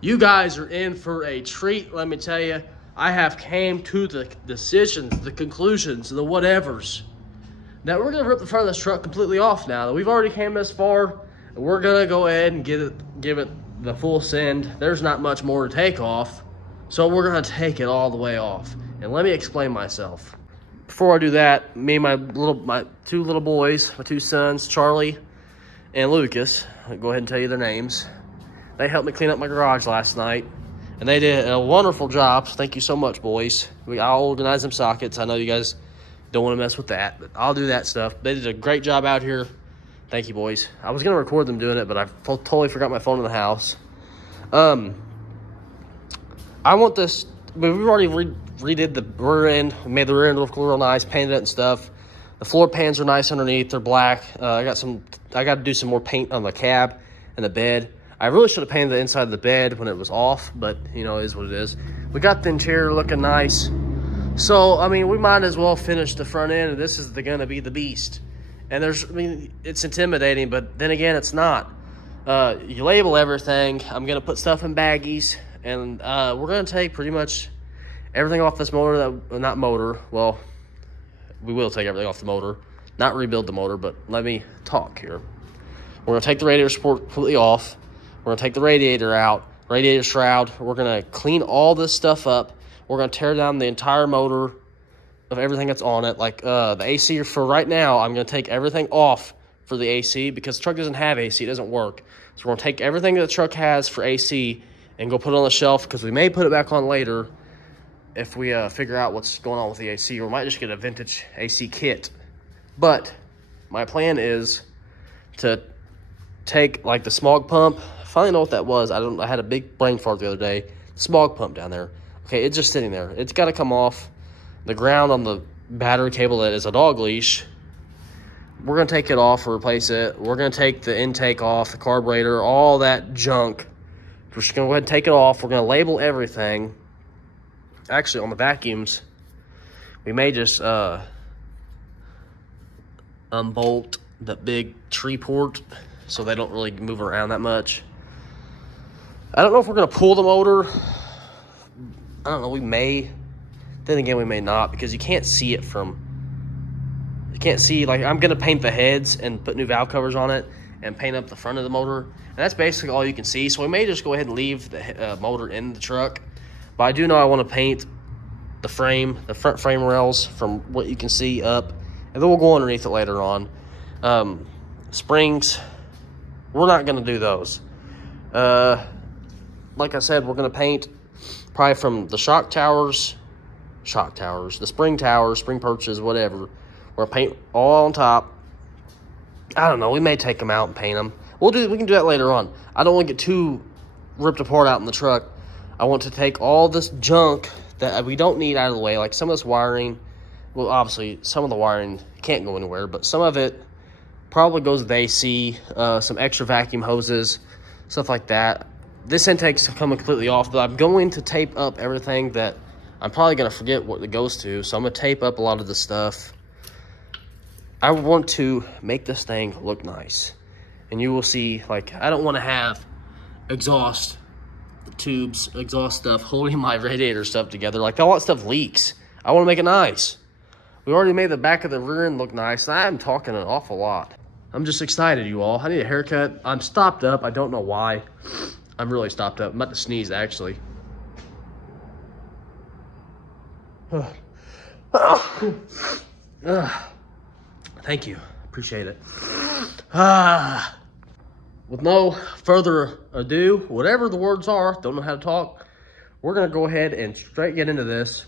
You guys are in for a treat, let me tell you. I have came to the decisions, the conclusions, the whatevers. Now we're gonna rip the front of this truck completely off now that we've already came this far. We're gonna go ahead and give it the full send. There's not much more to take off. So we're gonna take it all the way off. And let me explain myself. Before I do that, me and my two little boys, my two sons, Charlie and Lucas, I'll go ahead and tell you their names. They helped me clean up my garage last night, and they did a wonderful job. So thank you so much, boys. I'll organize them sockets. I know you guys don't want to mess with that, but I'll do that stuff. They did a great job out here. Thank you, boys. I was going to record them doing it, but I totally forgot my phone in the house. I want this, we've already redid the rear end. We made the rear end look real nice, painted it and stuff. The floor pans are nice underneath. They're black. I got to do some more paint on the cab and the bed. I really should have painted the inside of the bed when it was off, but, you know, it is what it is. We got the interior looking nice. So, I mean, we might as well finish the front end, and this is going to be the beast. And I mean, it's intimidating, but then again, it's not. You label everything. I'm going to put stuff in baggies, and we're going to take pretty much everything off this motor, well, we will take everything off the motor. Not rebuild the motor, but let me talk here. We're going to take the radiator support completely off. We're going to take the radiator out, radiator shroud. We're going to clean all this stuff up. We're going to tear down the entire motor of everything that's on it. Like the AC for right now, I'm going to take everything off for the AC because the truck doesn't have AC. It doesn't work. So we're going to take everything that the truck has for AC and go put it on the shelf because we may put it back on later if we figure out what's going on with the AC. Or we might just get a vintage AC kit. But my plan is to take like the smog pump. Finally know what that was. I had a big brain fart the other day. Smog pump down there. Okay, it's just sitting there. It's got to come off. The ground on the battery cable that is a dog leash, we're going to take it off or replace it. We're going to take the intake off, the carburetor, all that junk. We're just going to go ahead and take it off. We're going to label everything. Actually, on the vacuums, we may just unbolt the big tree port so they don't really move around that much. I don't know if we're going to pull the motor. I don't know, we may. Then again, we may not because you can't see it from... You can't see, like, I'm going to paint the heads and put new valve covers on it and paint up the front of the motor. And that's basically all you can see. So we may just go ahead and leave the motor in the truck. But I do know I want to paint the frame, the front frame rails from what you can see up. And then we'll go underneath it later on. Springs, we're not going to do those. Like I said, we're going to paint probably from the shock towers, the spring towers, spring perches, whatever. We're going to paint all on top. I don't know. We may take them out and paint them. We can do that later on. I don't want to get too ripped apart out in the truck. I want to take all this junk that we don't need out of the way, like some of this wiring. Well, obviously, some of the wiring can't go anywhere, but some of it probably goes with AC, some extra vacuum hoses, stuff like that. This intake's coming completely off, but I'm going to tape up everything that I'm probably going to forget what it goes to, so I'm going to tape up a lot of the stuff. I want to make this thing look nice, and you will see, like, I don't want to have exhaust tubes, exhaust stuff holding my radiator stuff together. Like, all that stuff leaks. I want to make it nice. We already made the back of the rear end look nice, and I'm talking an awful lot. I'm just excited, you all. I need a haircut. I'm stopped up. I don't know why. I'm really stopped up. I'm about to sneeze, actually. Thank you. Appreciate it. With no further ado, whatever the words are, don't know how to talk, we're going to go ahead and straight get into this.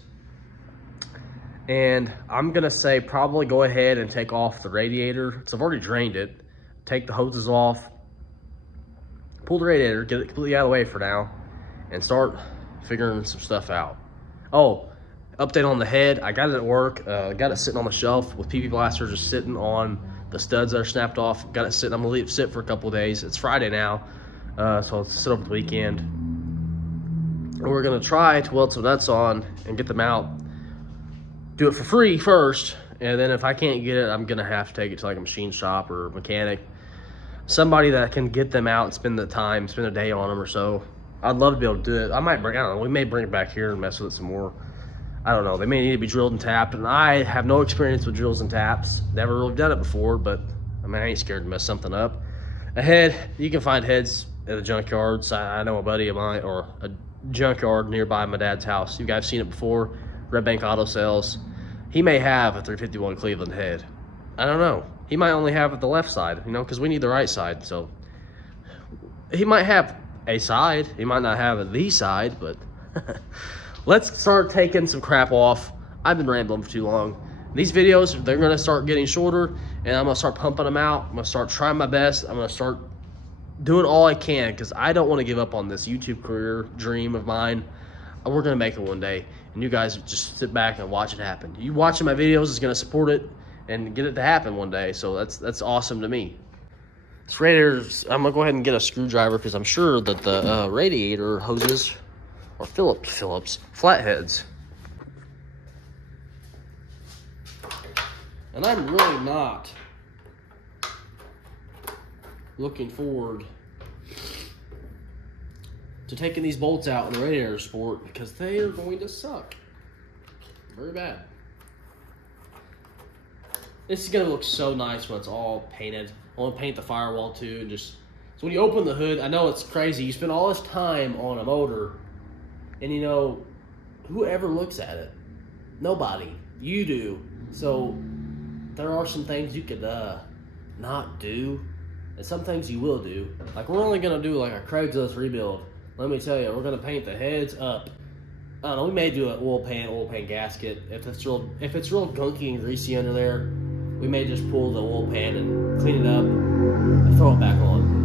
And I'm going to say probably go ahead and take off the radiator, because I've already drained it. Take the hoses off. Pull the radiator, get it completely out of the way for now, and start figuring some stuff out. Oh, update on the head. I got it at work. Got it sitting on the shelf with PP blaster just sitting on the studs that are snapped off. Got it sitting. I'm gonna leave it sit for a couple of days. It's Friday now, so I'll sit over the weekend. And we're gonna try to weld some nuts on and get them out. Do it for free first, and then if I can't get it, I'm gonna have to take it to like a machine shop or mechanic. Somebody that can get them out and spend the time, spend a day on them or so. I'd love to be able to do it. I don't know, we may bring it back here and mess with it some more. I don't know, they may need to be drilled and tapped, and I have no experience with drills and taps. Never really done it before, but I mean, I ain't scared to mess something up. A head, you can find heads at the junkyards. I know a buddy of mine, or a junkyard nearby my dad's house. You guys seen it before, Red Bank Auto Sales. He may have a 351 Cleveland head. I don't know. He might only have it the left side, you know, because we need the right side. So he might have a side. He might not have the side, but let's start taking some crap off. I've been rambling for too long. These videos, they're going to start getting shorter, and I'm going to start pumping them out. I'm going to start trying my best. I'm going to start doing all I can, because I don't want to give up on this YouTube career dream of mine. We're going to make it one day, and you guys just sit back and watch it happen. You watching my videos is going to support it and get it to happen one day, so that's awesome to me. This radiator's, I'm going to go ahead and get a screwdriver, because I'm sure that the radiator hoses are Phillips flatheads. And I'm really not looking forward to taking these bolts out in the radiator sport, because they are going to suck very bad. This is going to look so nice when it's all painted. I want to paint the firewall too, and just so when you open the hood, I know it's crazy. You spend all this time on a motor, and you know, whoever looks at it? Nobody. You do. So there are some things you could not do, and some things you will do. Like, we're only going to do like a Craigslist rebuild. Let me tell you, we're going to paint the heads up. I don't know, we may do an oil pan gasket. If it's real gunky and greasy under there, we may just pull the oil pan and clean it up and throw it back on.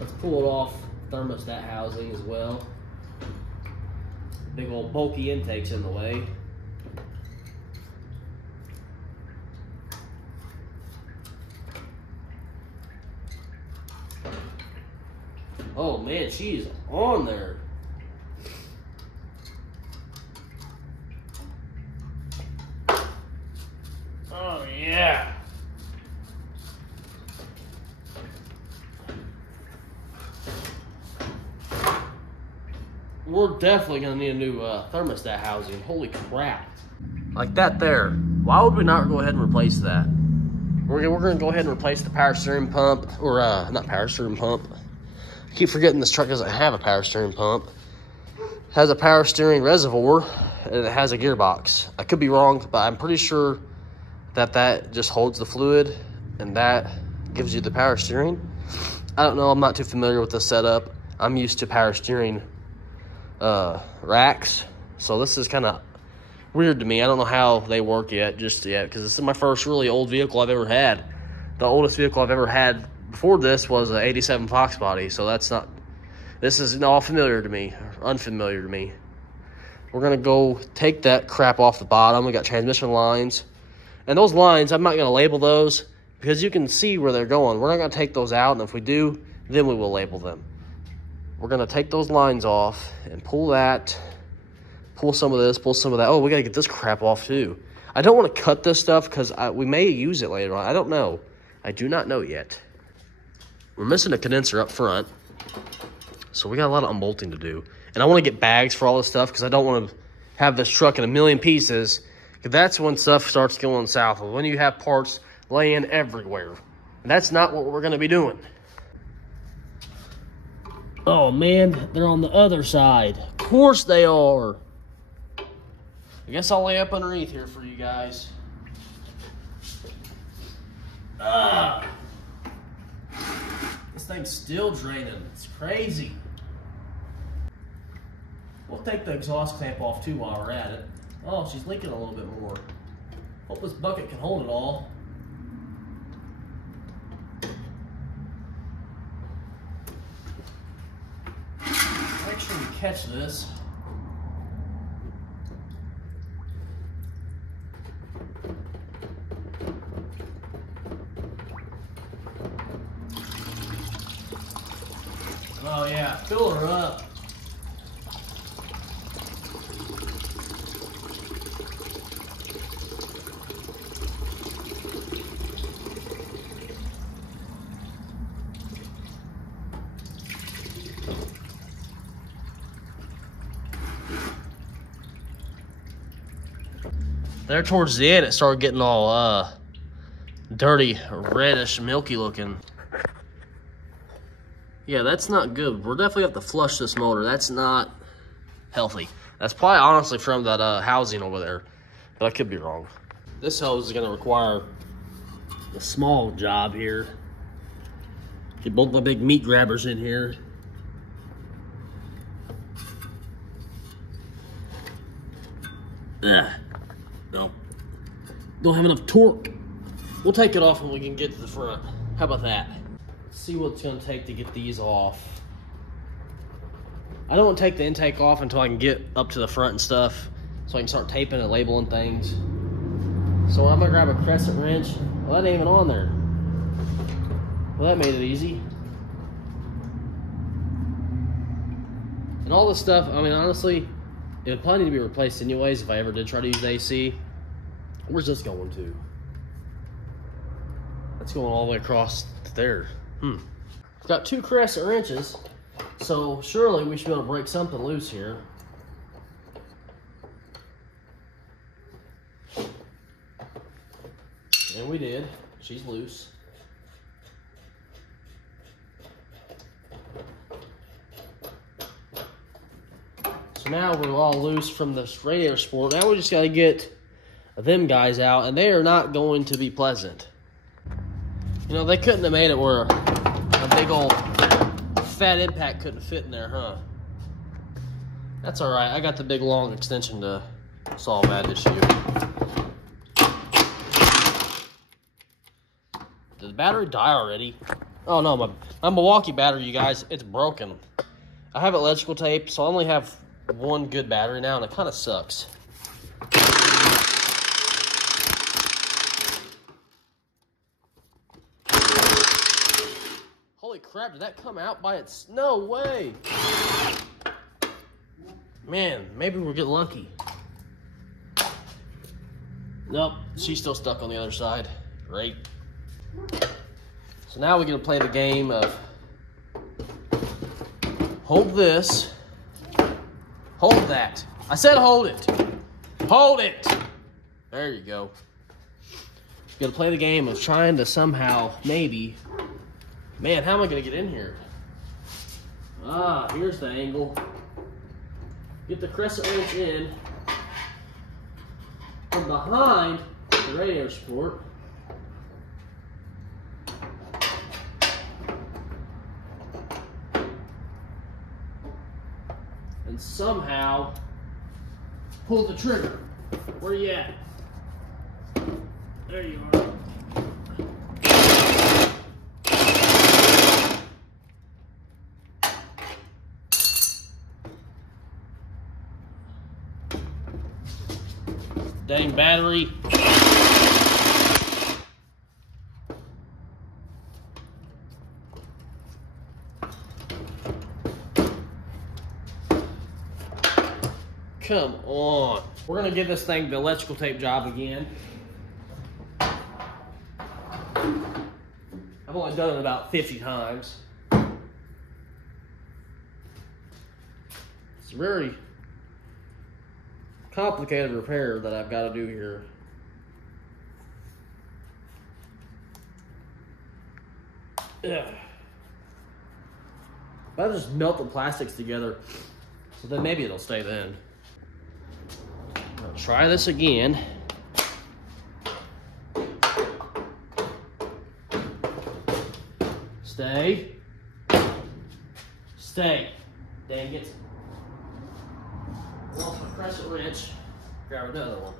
Let's pull it off thermostat housing as well. Big old bulky intake's in the way. Oh man, she's on there. Oh yeah. We're definitely gonna need a new thermostat housing. Holy crap. Like that there. Why would we not go ahead and replace that? We're gonna go ahead and replace the power steering pump, or not power steering pump. I keep forgetting this truck doesn't have a power steering pump. It has a power steering reservoir, and it has a gearbox. I could be wrong, but I'm pretty sure that just holds the fluid, and that gives you the power steering. I don't know, I'm not too familiar with this setup. I'm used to power steering racks, so this is kind of weird to me. I don't know how they work just yet, because this is my first really old vehicle I've ever had. The oldest vehicle I've ever had before this was an 87 Fox body, so this is all familiar to me, or unfamiliar to me. We're gonna go take that crap off the bottom. We got transmission lines, and those lines, I'm not gonna label those, because you can see where they're going. We're not gonna take those out, and if we do, then we will label them. We're gonna take those lines off and pull some of this, pull some of that. Oh, we gotta get this crap off too. I don't want to cut this stuff, because we may use it later on. I don't know. I do not know yet. We're missing a condenser up front, so we got a lot of unbolting to do. And I want to get bags for all this stuff, because I don't want to have this truck in a million pieces, because that's when stuff starts going south. When you have parts laying everywhere. And that's not what we're going to be doing. Oh man, they're on the other side. Of course they are. I guess I'll lay up underneath here for you guys. This thing's still draining. It's crazy. We'll take the exhaust clamp off too while we're at it. Oh, she's leaking a little bit more. Hope this bucket can hold it all. Make sure you catch this. Oh yeah, fill her up. There towards the end, it started getting all dirty, reddish, milky looking. Yeah, that's not good. We'll definitely have to flush this motor. That's not healthy. That's probably honestly from that housing over there, but I could be wrong. This hose is gonna require a small job here. Get both my big meat grabbers in here. No, don't have enough torque. We'll take it off when we can get to the front. How about that? Let's see what it's gonna take to get these off. I don't want to take the intake off until I can get up to the front and stuff, so I can start taping and labeling things. So I'm gonna grab a crescent wrench. Well, that ain't even on there. Well, that made it easy. And all this stuff, I mean, honestly, it would probably need to be replaced anyways if I ever did try to use AC. Where's this going to? That's going all the way across to there. It's got 2 crescent wrenches, so surely we should be able to break something loose here. And we did. She's loose. So now we're all loose from this radiator sport. Now we just got to get them guys out, and they are not going to be pleasant. You know, they couldn't have made it where a big old fat impact couldn't fit in there, huh? That's all right. I got the big long extension to solve that issue. Did the battery die already? Oh no, my Milwaukee battery, you guys, it's broken. I have electrical tape, so I only have one good battery now, and it kind of sucks. Holy crap, did that come out by its... No way! Man, maybe we'll get lucky. Nope, she's still stuck on the other side. Great. So now we're gonna play the game of hold this, hold that. I said hold it. Hold it. There you go. Gonna play the game of trying to somehow, maybe, man, how am I gonna get in here? Ah, here's the angle. Get the crescent wrench in from behind the radiator support. And somehow pull the trigger. Where you at? There you are. Dang battery. Come on. We're gonna give this thing the electrical tape job again. I've only done it about 50 times. It's a very complicated repair that I've got to do here. Ugh. I'll just melt the plastics together, so then maybe it'll stay then. I'll try this again. Stay. Stay. Dang it. Lost my crescent wrench. Grab another one.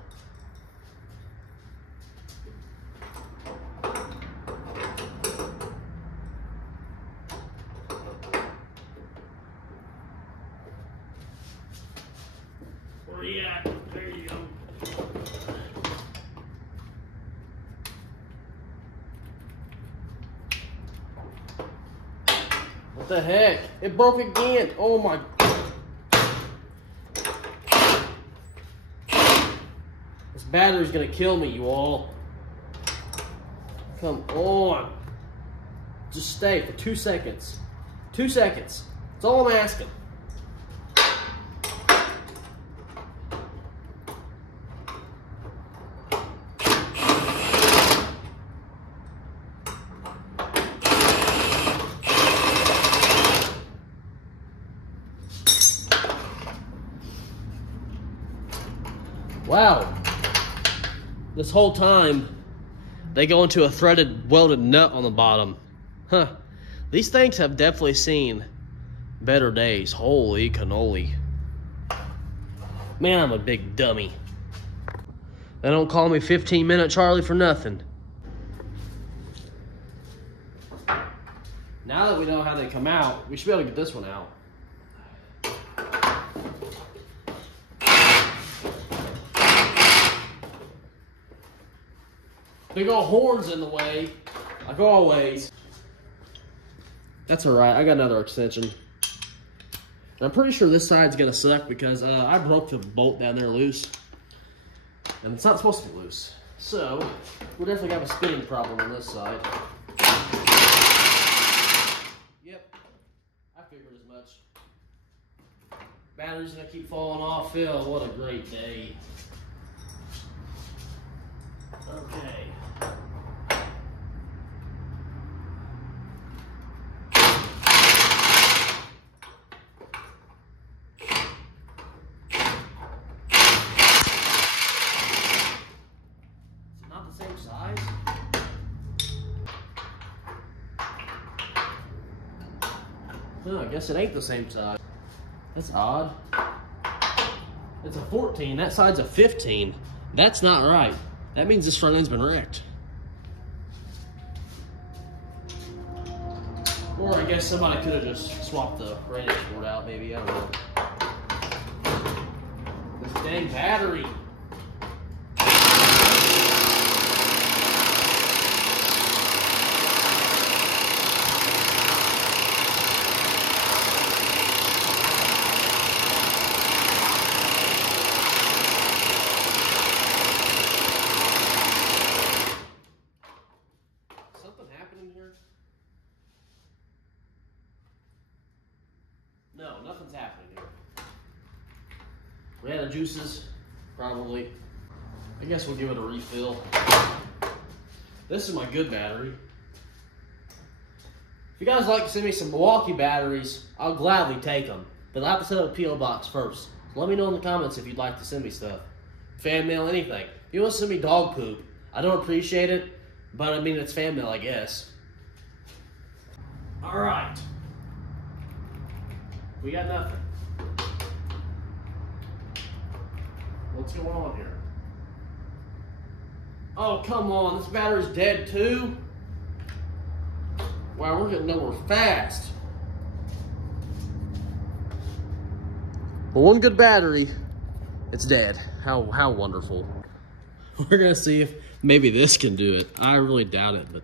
Where you at? There you go. What the heck? It broke again. Oh my. This battery's gonna kill me, you all. Come on. Just stay for 2 seconds. 2 seconds. That's all I'm asking. Wow. This whole time, they go into a threaded, welded nut on the bottom. Huh. These things have definitely seen better days. Holy cannoli. Man, I'm a big dummy. They don't call me 15-minute Charlie for nothing. Now that we know how they come out, we should be able to get this one out. Big old horns in the way, like always. That's alright, I got another extension. I'm pretty sure this side's gonna suck because I broke the bolt down there loose. And it's not supposed to be loose. So, we'll definitely have a spinning problem on this side. Yep, I figured as much. Battery's gonna keep falling off. Phil, what a great day. Okay. Same size. No, I guess it ain't the same size. That's odd. It's a 14. That side's a 15. That's not right. That means this front end's been wrecked. Or I guess somebody could have just swapped the radius board out, maybe. I don't know. This dang battery. No, nothing's happening here. Ran out of juices, probably. I guess we'll give it a refill. This is my good battery. If you guys like to send me some Milwaukee batteries, I'll gladly take them. But I'll have to set up a P.O. box first. So let me know in the comments if you'd like to send me stuff. Fan mail, anything. If you want to send me dog poop, I don't appreciate it, but I mean, it's fan mail, I guess. All right. We got nothing. What's going on here? Oh, come on. This battery's dead too? Wow, we're getting nowhere fast. Well, one good battery, it's dead. How wonderful. We're gonna see if maybe this can do it. I really doubt it, but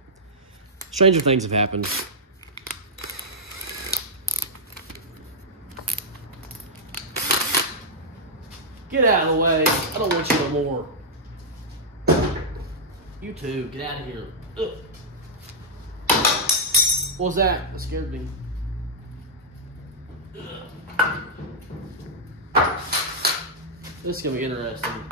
stranger things have happened. Get out of the way. I don't want you no more. You too. Get out of here. Ugh. What was that? That scared me. Ugh. This is going to be interesting.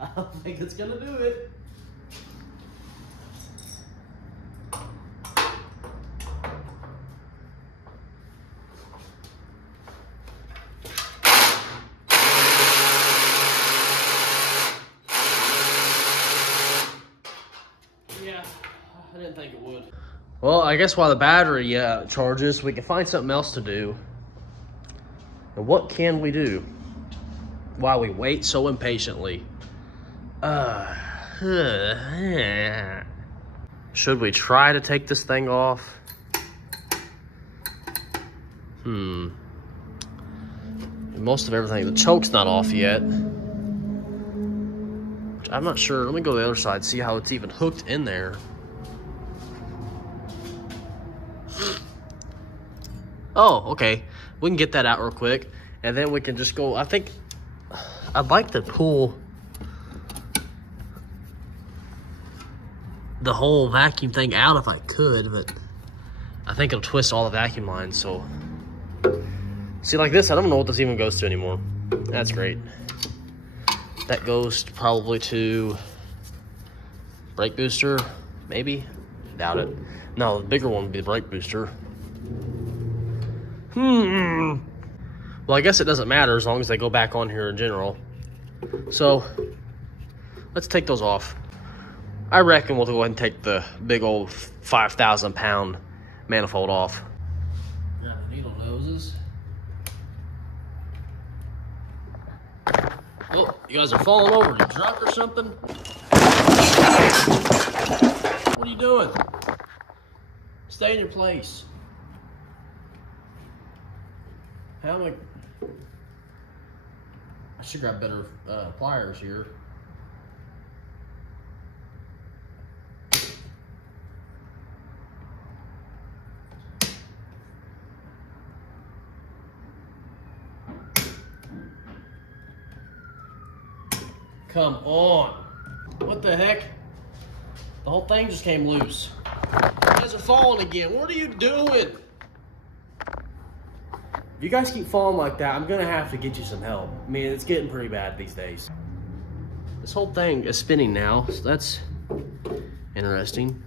I don't think it's going to do it. I didn't think it would. Well, I guess while the battery charges, we can find something else to do. And what can we do while we wait so impatiently? Should we try to take this thing off? Most of everything. The choke's not off yet. Which I'm not sure. Let me go to the other side, see how it's even hooked in there. Oh, okay. We can get that out real quick. And then we can just go, I think, I'd like to pull the whole vacuum thing out if I could, but I think it'll twist all the vacuum lines, so. See, like this, I don't know what this even goes to anymore. That's great. That goes probably to brake booster, maybe? Doubt it. No, the bigger one would be the brake booster. Well, I guess it doesn't matter as long as they go back on here in general. So, let's take those off. I reckon we'll go ahead and take the big old 5,000 pound manifold off. Got the needle noses. Oh, you guys are falling over. You drunk or something? What are you doing? Stay in your place. How am I should grab better pliers here. Come on. What the heck? The whole thing just came loose. You guys are falling again. What are you doing? If you guys keep falling like that, I'm gonna have to get you some help. I mean, it's getting pretty bad these days. This whole thing is spinning now, so that's interesting.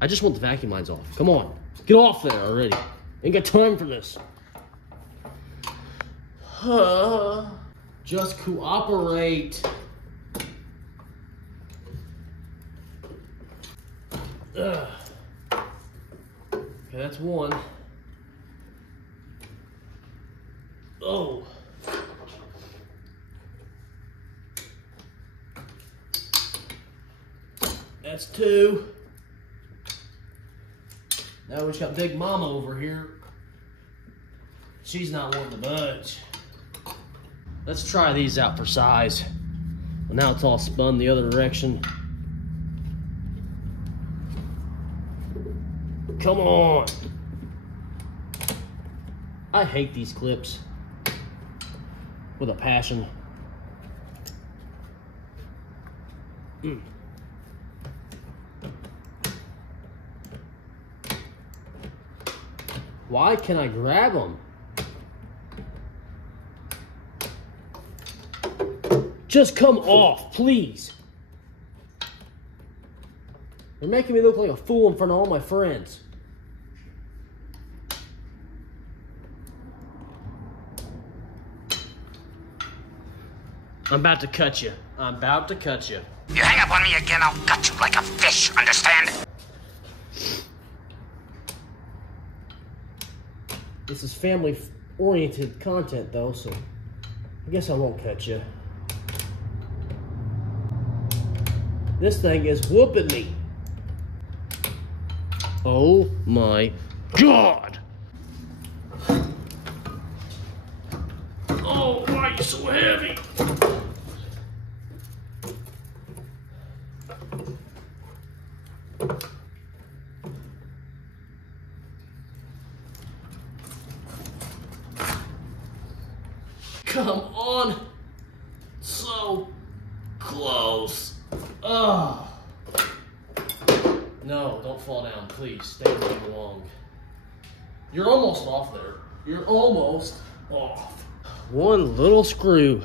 I just want the vacuum lines off. Come on, get off there already. Ain't got time for this. Just cooperate. Okay, that's one. Oh. That's two. Now we just got Big Mama over here. She's not wanting to budge. Let's try these out for size. Well, now it's all spun the other direction. Come on. I hate these clips with a passion. Why can I grab them? Just come off, please. They're making me look like a fool in front of all my friends. I'm about to cut you. I'm about to cut you. You hang up on me again, I'll cut you like a fish, understand? This is family-oriented content, though, so I guess I won't cut you. This thing is whooping me. Oh my God! Oh, why are you so heavy? Come on. So close. Oh. No, don't fall down, please. Stay where you belong. You're almost off there. You're almost off. One little screw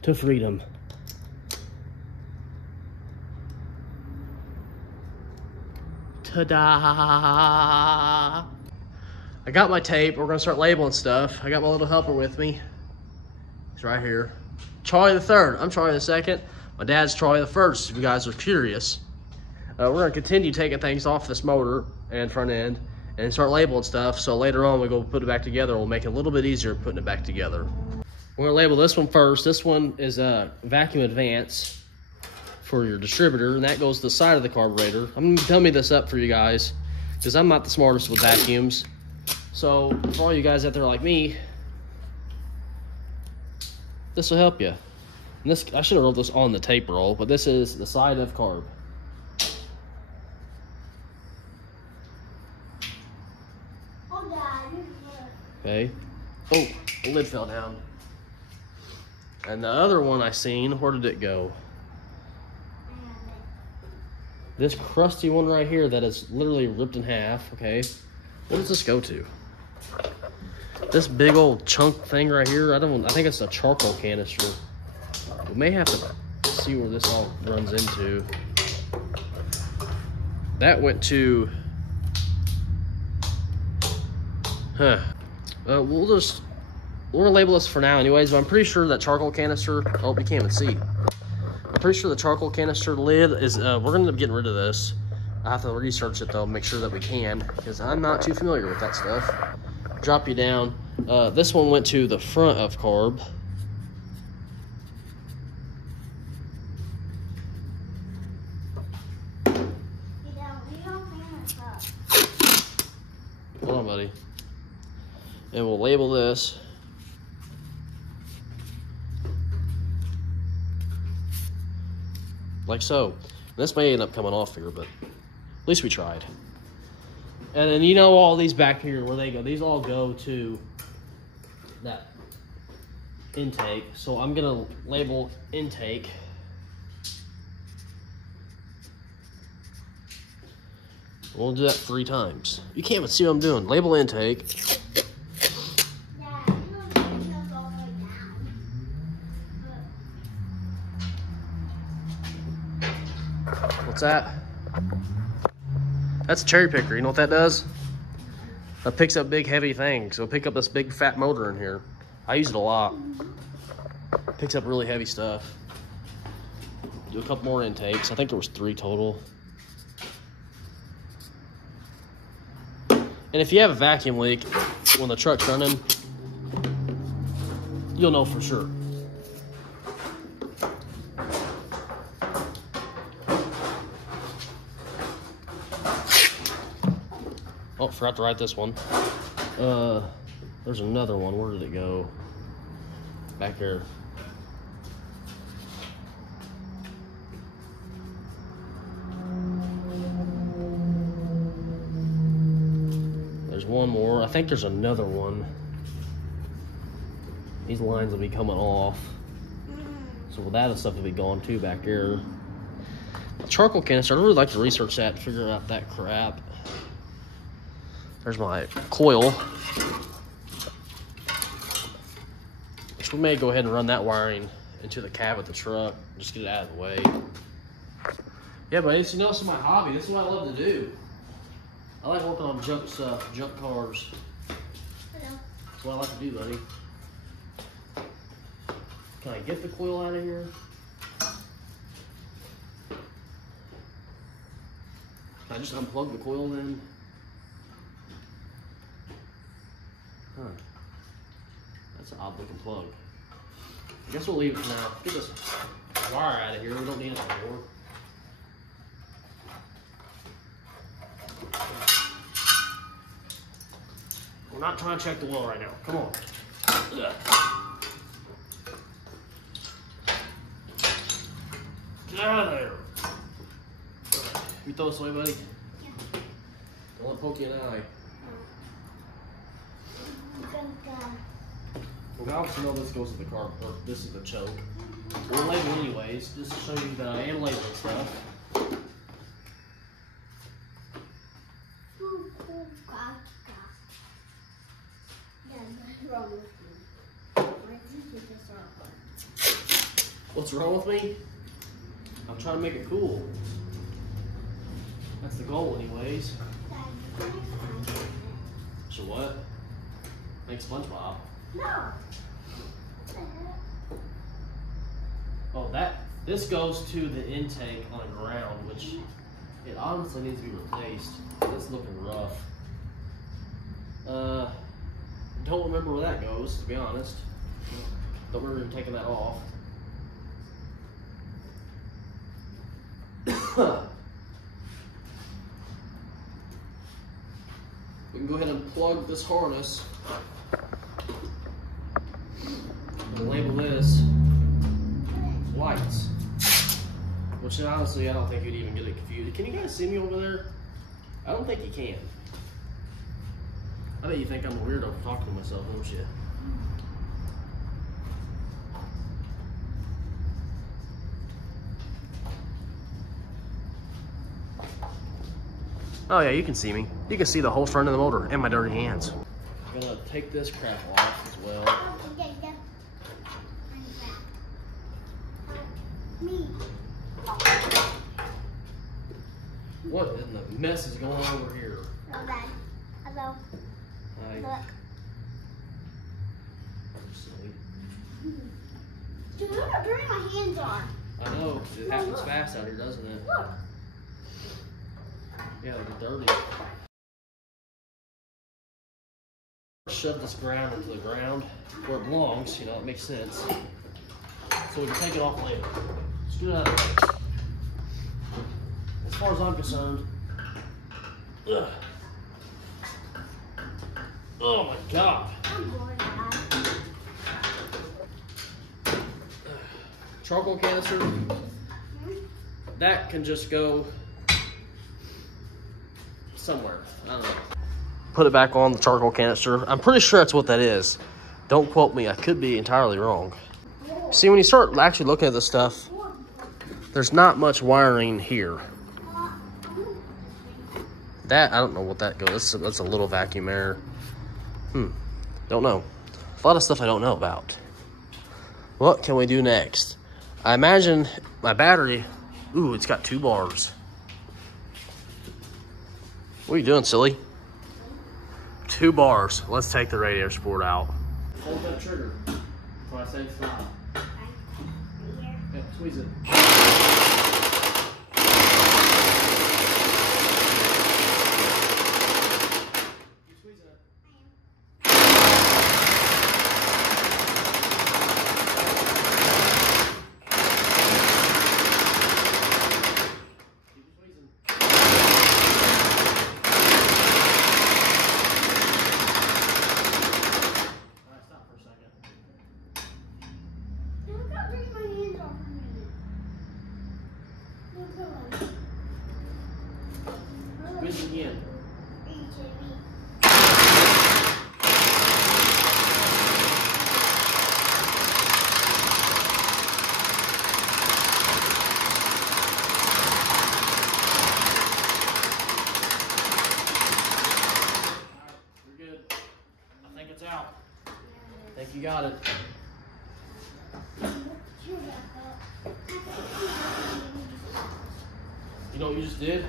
to freedom. Ta-da! I got my tape. We're gonna start labeling stuff. I got my little helper with me. He's right here. Charlie the third. I'm Charlie the second. My dad's Charlie the first, if you guys are curious. We're gonna continue taking things off this motor and front end and start labeling stuff, so later on we go put it back together. We'll make it a little bit easier putting it back together. We're gonna label this one first. This one is a vacuum advance for your distributor, and that goes to the side of the carburetor. I'm gonna dummy this up for you guys because I'm not the smartest with vacuums. So for all you guys out there like me, this will help you. And this, I should have wrote this on the tape roll, but this is the side of carb. Okay. Oh, the lid fell down. And the other one I seen, where did it go? This crusty one right here that is literally ripped in half, okay. What does this go to? This big old chunk thing right here, I think it's a charcoal canister. We may have to see where this all runs into. That went to, We're gonna label this for now anyways, but I'm pretty sure that charcoal canister, oh, we can't even see. I'm pretty sure the charcoal canister lid is, we're gonna end up getting rid of this. I have to research it though, make sure that we can, because I'm not too familiar with that stuff. Drop you down. This one went to the front of carb. Hold on, buddy. And we'll label this. Like so. This may end up coming off here, but at least we tried. And then you know all these back here, where they go, these all go to that intake. So I'm gonna label intake. We'll do that 3 times. You can't even see what I'm doing. Label intake. What's that? That's a cherry picker. You know what that does? That picks up big heavy things. It'll pick up this big fat motor in here. I use it a lot. Picks up really heavy stuff. Do a couple more intakes. I think there was 3 total. And if you have a vacuum leak when the truck's running, you'll know for sure. Oh, forgot to write this one. There's another one. Where did it go? Back there. There's one more. I think there's another one. These lines will be coming off. So that stuff will be gone too back there. The charcoal canister, I'd really like to research that, figure out that crap. There's my coil. Which we may go ahead and run that wiring into the cab of the truck. Just get it out of the way. Yeah, but you know, this is my hobby. This is what I love to do. I like working on junk stuff, junk cars. That's what I like to do, buddy. Can I get the coil out of here? Can I just unplug the coil then? Huh. That's an odd looking plug. I guess we'll leave it for now. Get this wire out of here. We don't need it anymore. We're not trying to check the oil right now. Come on. Ugh. Get out of there. You throw this away, buddy? Yeah. Don't let it poke you in the eye. Well, we obviously know this goes to the car, or this is the choke. We'll label anyways, just to show you that I am labeling stuff. What's wrong with me? I'm trying to make it cool. That's the goal anyways. So what? Make SpongeBob. No. Oh, this goes to the intake on the ground, which it honestly needs to be replaced. It's looking rough. Don't remember where that goes, to be honest. Don't remember taking that off. We can go ahead and plug this harness and label this lights, which honestly I don't think you'd even get it confused. Can you guys see me over there? I don't think you can. I bet you think I'm a weirdo for talking to myself, don't you? Oh yeah, you can see me. You can see the whole front of the motor and my dirty hands. I'm gonna take this crap off as well. What in the mess is going on over here? Hello. Hi. Look. silly. Dude, look how dirty my hands are. I know, it happens fast out here, doesn't it? Look. Yeah, they're dirty. Shove this ground into the ground where it belongs, you know, it makes sense. So we can take it off later. Let's do that. As far as I'm concerned, ugh. Oh my God. I'm bored, Dad. Charcoal canister, that can just go somewhere. I don't know. Put it back on the charcoal canister. I'm pretty sure that's what that is. Don't quote me. I could be entirely wrong. See, when you start actually looking at this stuff, there's not much wiring here. That, I don't know what that goes. That's a little vacuum air. Don't know. A lot of stuff I don't know about. What can we do next? I imagine my battery, ooh, it's got 2 bars. What are you doing, silly? 2 bars. Let's take the radiator support out. Hold that trigger. When I say stop. Yeah, squeeze it. Keep squeezing it. Look how dirty my hands are for a minute. Look how Squeeze it again. Are you kidding me? You're good. I think it's out. I think you got it. You know what you just did?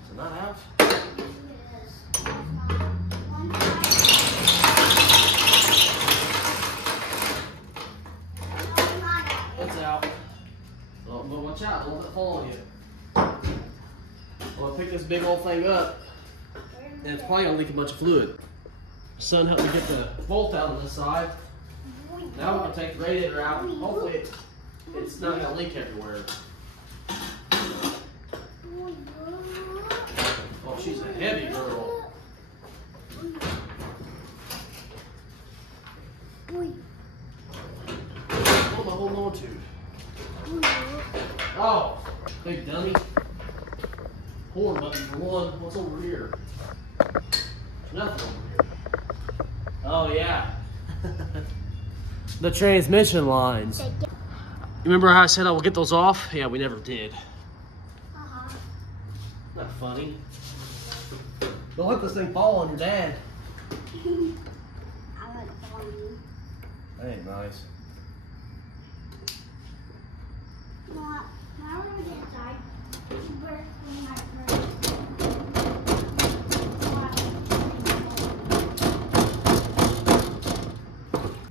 Is it not out? It's out. Well, but watch out, don't let it fall on you. I'm gonna pick this big old thing up, and it's probably gonna leak a bunch of fluid. Son helped me get the bolt out on this side. Now we can take the radiator out. Hopefully it's not gonna leak everywhere. Oh, she's a heavy girl. What am I holding on to? Oh, big dummy. Horn button for one. What's over here? Nothing over here. Oh, yeah. The transmission lines. You remember how I said I will get those off? Yeah, we never did. Not funny. Don't let this thing fall on your dad. That ain't nice.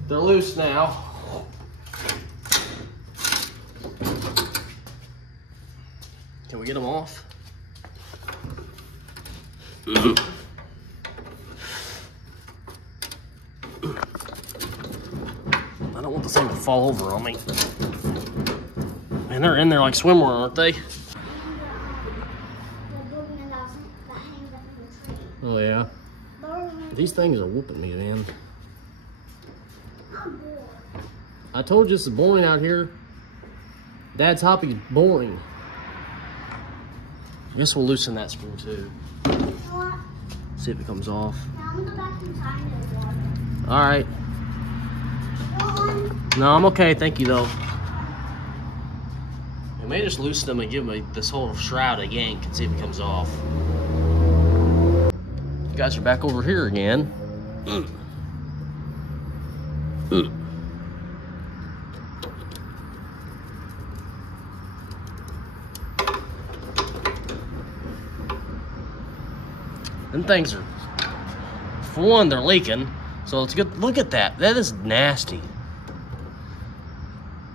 They're loose now. Can we get them off? I don't want this thing to fall over on me. Man, they're in there like swimwear, aren't they? Oh yeah. These things are whooping me, man. I told you it's boring out here. Dad's hobby's boring. I guess we'll loosen that screw too. See if it comes off. All right. No, I'm okay. Thank you, though. We may just loosen them and give them this whole shroud a yank and see if it comes off. You guys are back over here again. Them things are, for one, they're leaking. So it's good. Look at that. That is nasty.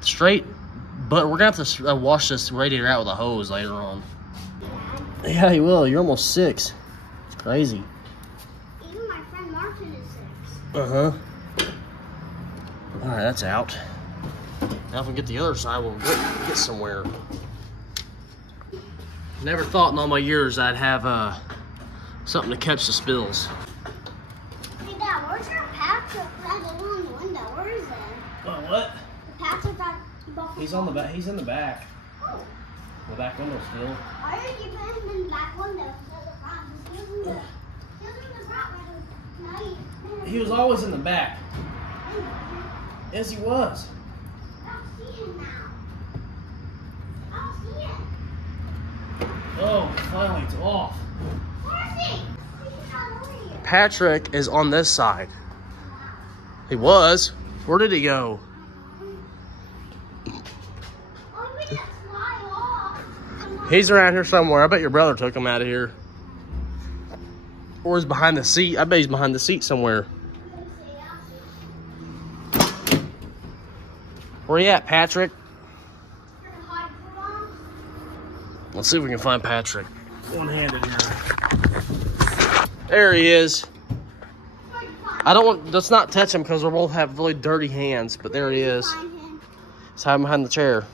Straight, but we're gonna have to wash this radiator out with a hose later on. Yeah, you will. You're almost 6. It's crazy. Even my friend Martin is 6. Uh-huh. All right, that's out. Now if we get the other side, we'll get somewhere. Never thought in all my years I'd have something to catch the spills. Hey, Dad, where's your Patrick that is on the window? Where is it? Oh, what? The Patrick that you bought. He's on the back. He's in the back. Oh. The back window still. Why are you putting him in the back window instead of the front? He was in the front window. He was always in the back. Yes, he was. I don't see him now. I don't see him. Oh, finally it's off. Where is he? He's not over here. Patrick is on this side. He was. Where did he go? Oh, we didn't fly off. He's around here somewhere. I bet your brother took him out of here. Or he's behind the seat. I bet he's behind the seat somewhere. Where you at, Patrick? Let's see if we can find Patrick. One-handed here. There he is. I don't want, let's not touch him because we both have really dirty hands, but there he is. He's hiding behind the chair.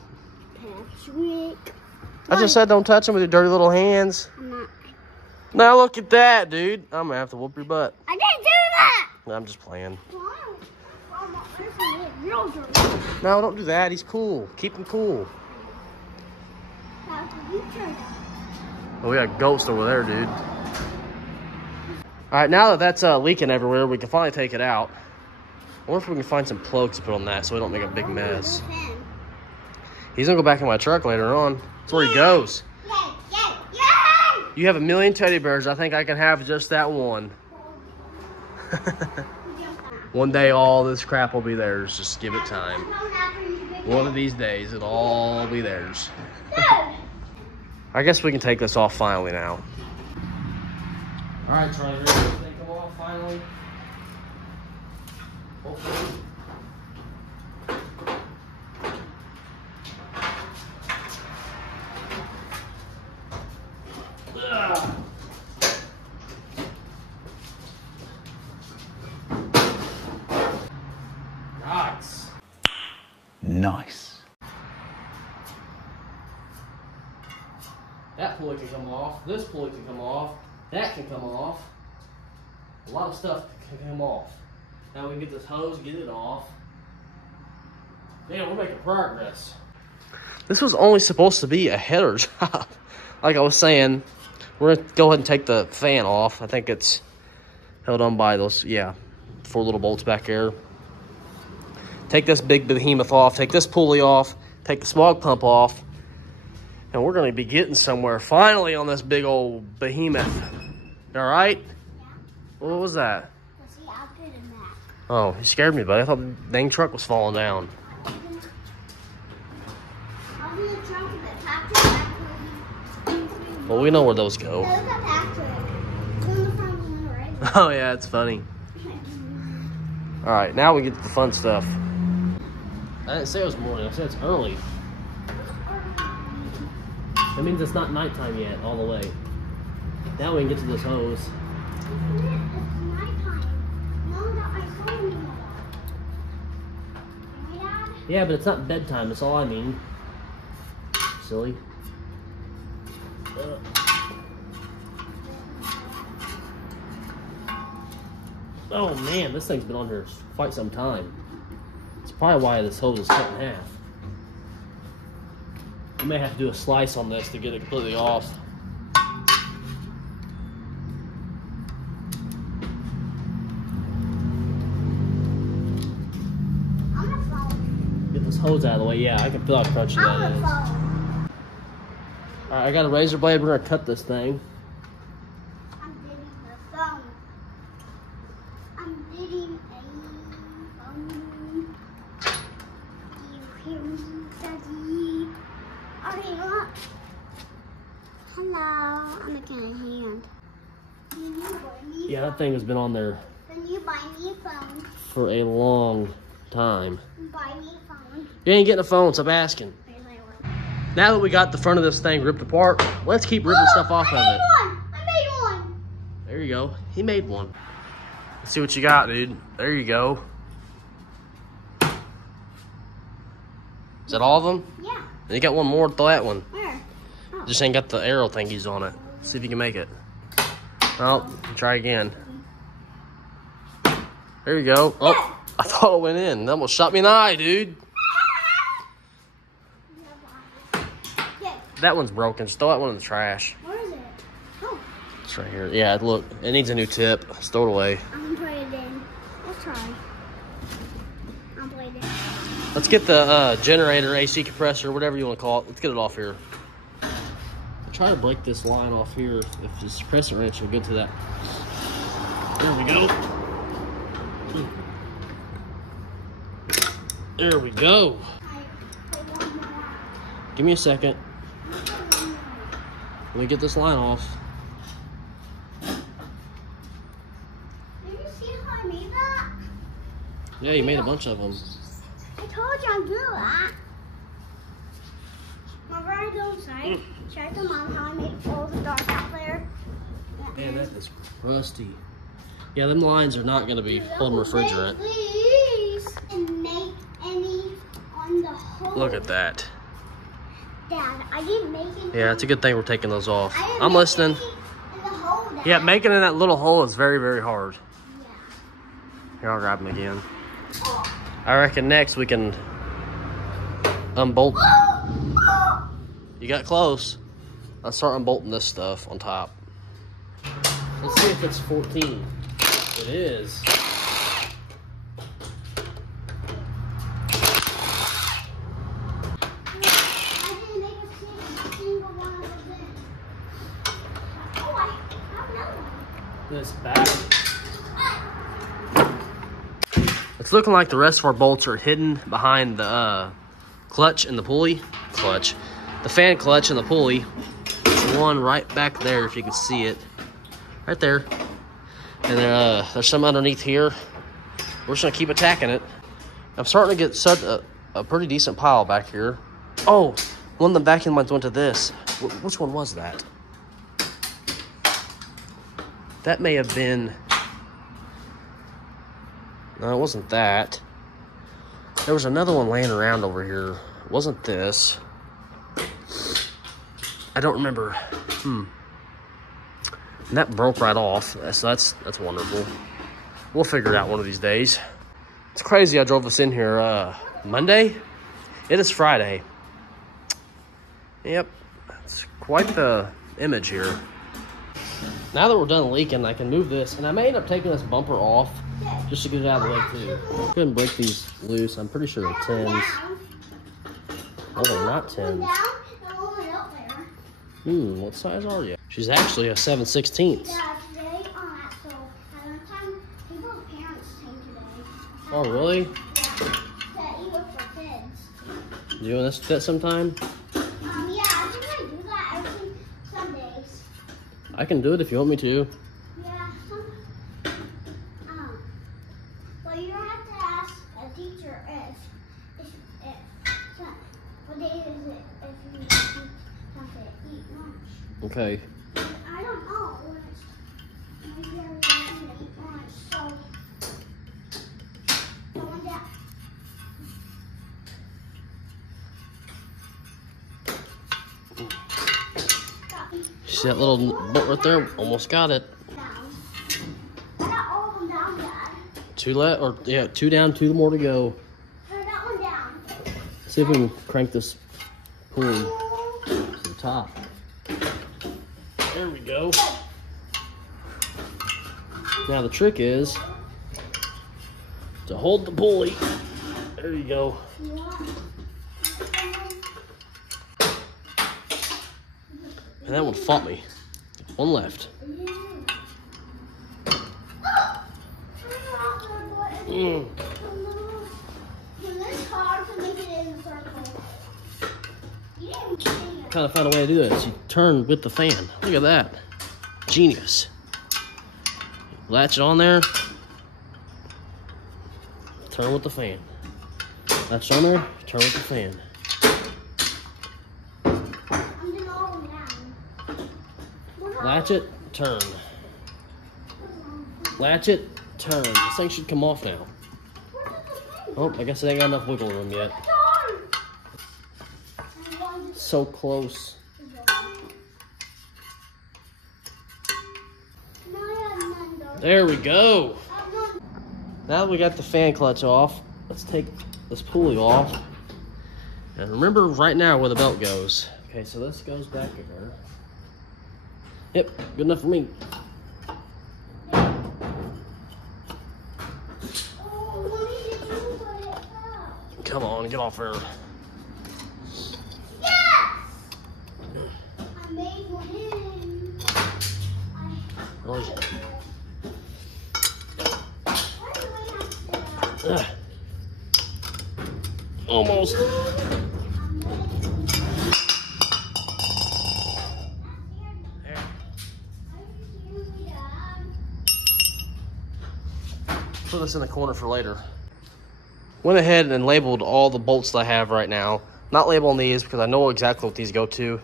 Patrick. I just said don't touch him with your dirty little hands. I'm not. Now look at that, dude. I'm gonna have to whoop your butt. I didn't do that. I'm just playing. Why? No, don't do that. He's cool. Keep him cool. Oh, we got a ghost over there, dude. All right, now that that's leaking everywhere, we can finally take it out. I wonder if we can find some plugs to put on that so we don't make a big mess. He's gonna go back in my truck later on. That's where he goes. You have a million teddy bears. I think I can have just that one. One day, all this crap will be theirs. Just give it time. One of these days, it'll all be theirs. I guess we can take this off finally now. All right, Charlie, ready to take them off finally? Hopefully. Nice. Nice. That pulley can come off. This pulley can come off. That can come off. A lot of stuff can come off. Now we can get this hose, get it off. Man, we're making progress. This was only supposed to be a header job. Like I was saying, we're gonna go ahead and take the fan off. I think it's held on by those, 4 little bolts back there. Take this big behemoth off, take this pulley off, take the smog pump off, and we're gonna be getting somewhere finally on this big old behemoth. All right? Yeah. What was that? Let's see, I'll get in that. Oh, you scared me, buddy. I thought the dang truck was falling down. I'll be in the trunk of the Patrick. Well, we know where those go. Look at Patrick. It's on the front window, right? Oh, yeah, it's funny. All right, now we get to the fun stuff. I didn't say it was morning. I said it's early. That means it's not nighttime yet, all the way. Now we can get to this hose. It's nighttime. No, not my phone anymore. Right, Dad? Yeah, but it's not bedtime. That's all I mean. Silly. Oh man, this thing's been on here quite some time. It's probably why this hose is cut in half. We may have to do a slice on this to get it completely off. I'm gonna follow. Get this hose out of the way. Yeah, I can feel how crunchy I'm that gonna is. follow. Alright, I got a razor blade. We're gonna cut this thing. I'm getting the phone. I'm getting a phone. You hear me, Daddy? Okay, look. Hello. I'm making a hand. Yeah, that thing has been on there Then you buy me a phone. for a long time. Buy me a phone. You ain't getting a phone, stop asking. Now that we got the front of this thing ripped apart, let's keep ripping stuff off of it. I made one. There you go. He made one. Let's see what you got, dude. There you go. Is that all of them? Yeah. And you got one more to that one. Where? Oh. Just ain't got the arrow thingies on it. See if you can make it. Well, try again. There you go. Oh, I thought it went in. That almost shot me in the eye, dude. That one's broken. Just throw that one in the trash. Where is it? Oh. It's right here. Yeah, look. It needs a new tip. Just throw it away. I'm gonna put it in. Let's try. I'll play it. Let's get the generator, AC compressor, whatever you want to call it. Let's get it off here. I'll try to break this line off here if this suppressor wrench will get to that. There we go. There we go. Give me a second. Let me get this line off. Did you see how I made that? Yeah, you made a bunch of them. I told you I'd do that. Remember I go inside, check the mom how I made all the dark out there. Man, that is rusty. Yeah, them lines are not going to be holding refrigerant. Please, and make any on the hole. Look at that. Dad, I didn't make it. Yeah, it's a good thing we're taking those off. I didn't I'm make listening. any in the hole, Dad. Yeah, making in that little hole is very, very hard. Yeah. Here, I'll grab them again. I reckon next we can unbolt. You got close. Let's start unbolting this stuff on top. Let's see if it's 14. It is. This back. It's looking like the rest of our bolts are hidden behind the clutch and the pulley. The fan clutch and the pulley. There's one right back there if you can see it. Right there. And there's some underneath here. We're just gonna keep attacking it. I'm starting to get such a pretty decent pile back here. Oh, one of the vacuum lines went to this. Which one was that? That may have been... No, it wasn't that. There was another one laying around over here. It wasn't this. I don't remember. And that broke right off. So that's wonderful. We'll figure it out one of these days. It's crazy I drove us in here Monday. It is Friday. Yep. It's quite the image here. Now that we're done leaking, I can move this. And I may end up taking this bumper off just to get it out of the way too. Go ahead and break these loose. I'm pretty sure they're 10s. Oh, they're not 10s. What size are you? She's actually a 7/16. Oh, really? You doing this fit sometime? Yeah, I think I do that every Sundays. I can do it if you want me to. Yeah, well, you don't have to ask a teacher what day is it if you have to eat lunch. Okay. I don't know when it's maybe I'm going to eat lunch, so going down. See that little bolt right there? Almost got it. I got all of them down, Dad. Two down, two more to go. Turn that one down. See if we can crank this pulley to the top. There we go. Now the trick is to hold the pulley. There you go. And that one fought me. One left. Kind of found a way to do this. You turn with the fan. Look at that. Genius. Latch it on there. Turn with the fan. Latch it on there. Turn with the fan. I'm doing all of them down. Latch it. Turn. Latch it. Turn. This thing should come off now. Oh, I guess it ain't got enough wiggle room yet. So close. There we go. Now that we got the fan clutch off, let's take this pulley off. And remember right now where the belt goes. Okay, so this goes back in there. Yep, good enough for me. Come on, get off there. Yes! I made one in. Almost. There. Put this in the corner for later. Went ahead and labeled all the bolts that I have right now. Not labeling these because I know exactly what these go to.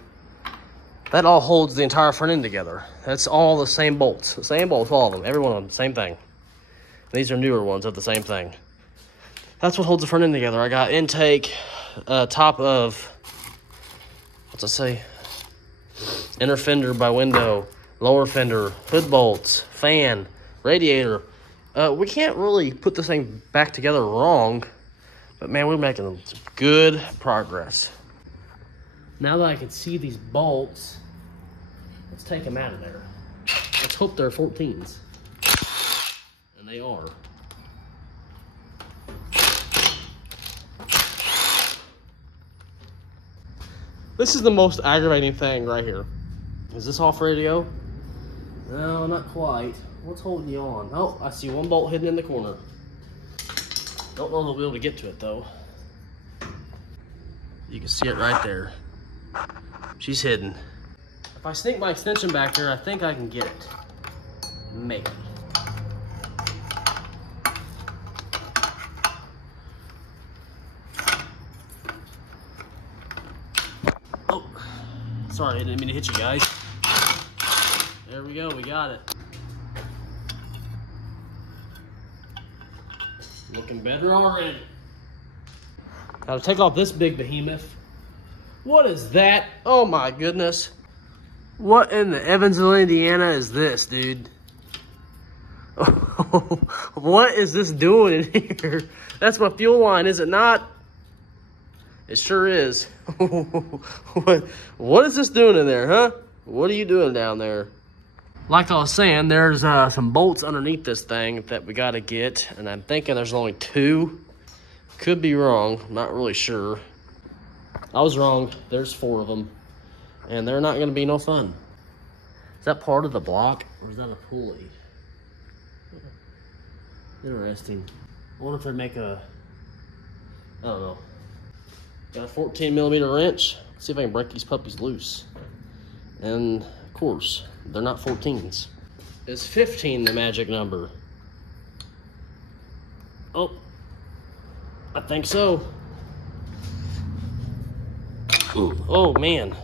That all holds the entire front end together. That's all the same bolts. The same bolts, all of them. Every one of them, same thing. These are newer ones of the same thing. That's what holds the front end together. I got intake, top of, what's it say? Inner fender by window, lower fender, hood bolts, fan, radiator. We can't really put this thing back together wrong, but man, we're making some good progress. Now that I can see these bolts, let's take them out of there. Let's hope they're 14s. And they are. This is the most aggravating thing right here. Is this off ready to go? No, not quite. What's holding you on? Oh, I see one bolt hidden in the corner. Don't know if I'll be able to get to it though. You can see it right there. She's hidden. If I sneak my extension back there, I think I can get it. Maybe. Oh, sorry, I didn't mean to hit you guys. There we go, we got it. Looking better already. Now to take off this big behemoth. What is that? Oh my goodness. What in the Evansville, Indiana is this, dude? What is this doing in here? That's my fuel line, is it not? It sure is. What is this doing in there, huh? What are you doing down there? Like I was saying, there's some bolts underneath this thing that we got to get, and I'm thinking there's only 2. Could be wrong, not really sure. I was wrong, there's 4 of them, and they're not going to be no fun. Is that part of the block, or is that a pulley? Interesting. I wonder if they make a, I don't know. Got a 14mm wrench. Let's see if I can break these puppies loose. And of course, they're not 14s. Is 15 the magic number? Oh, I think so. Oh man.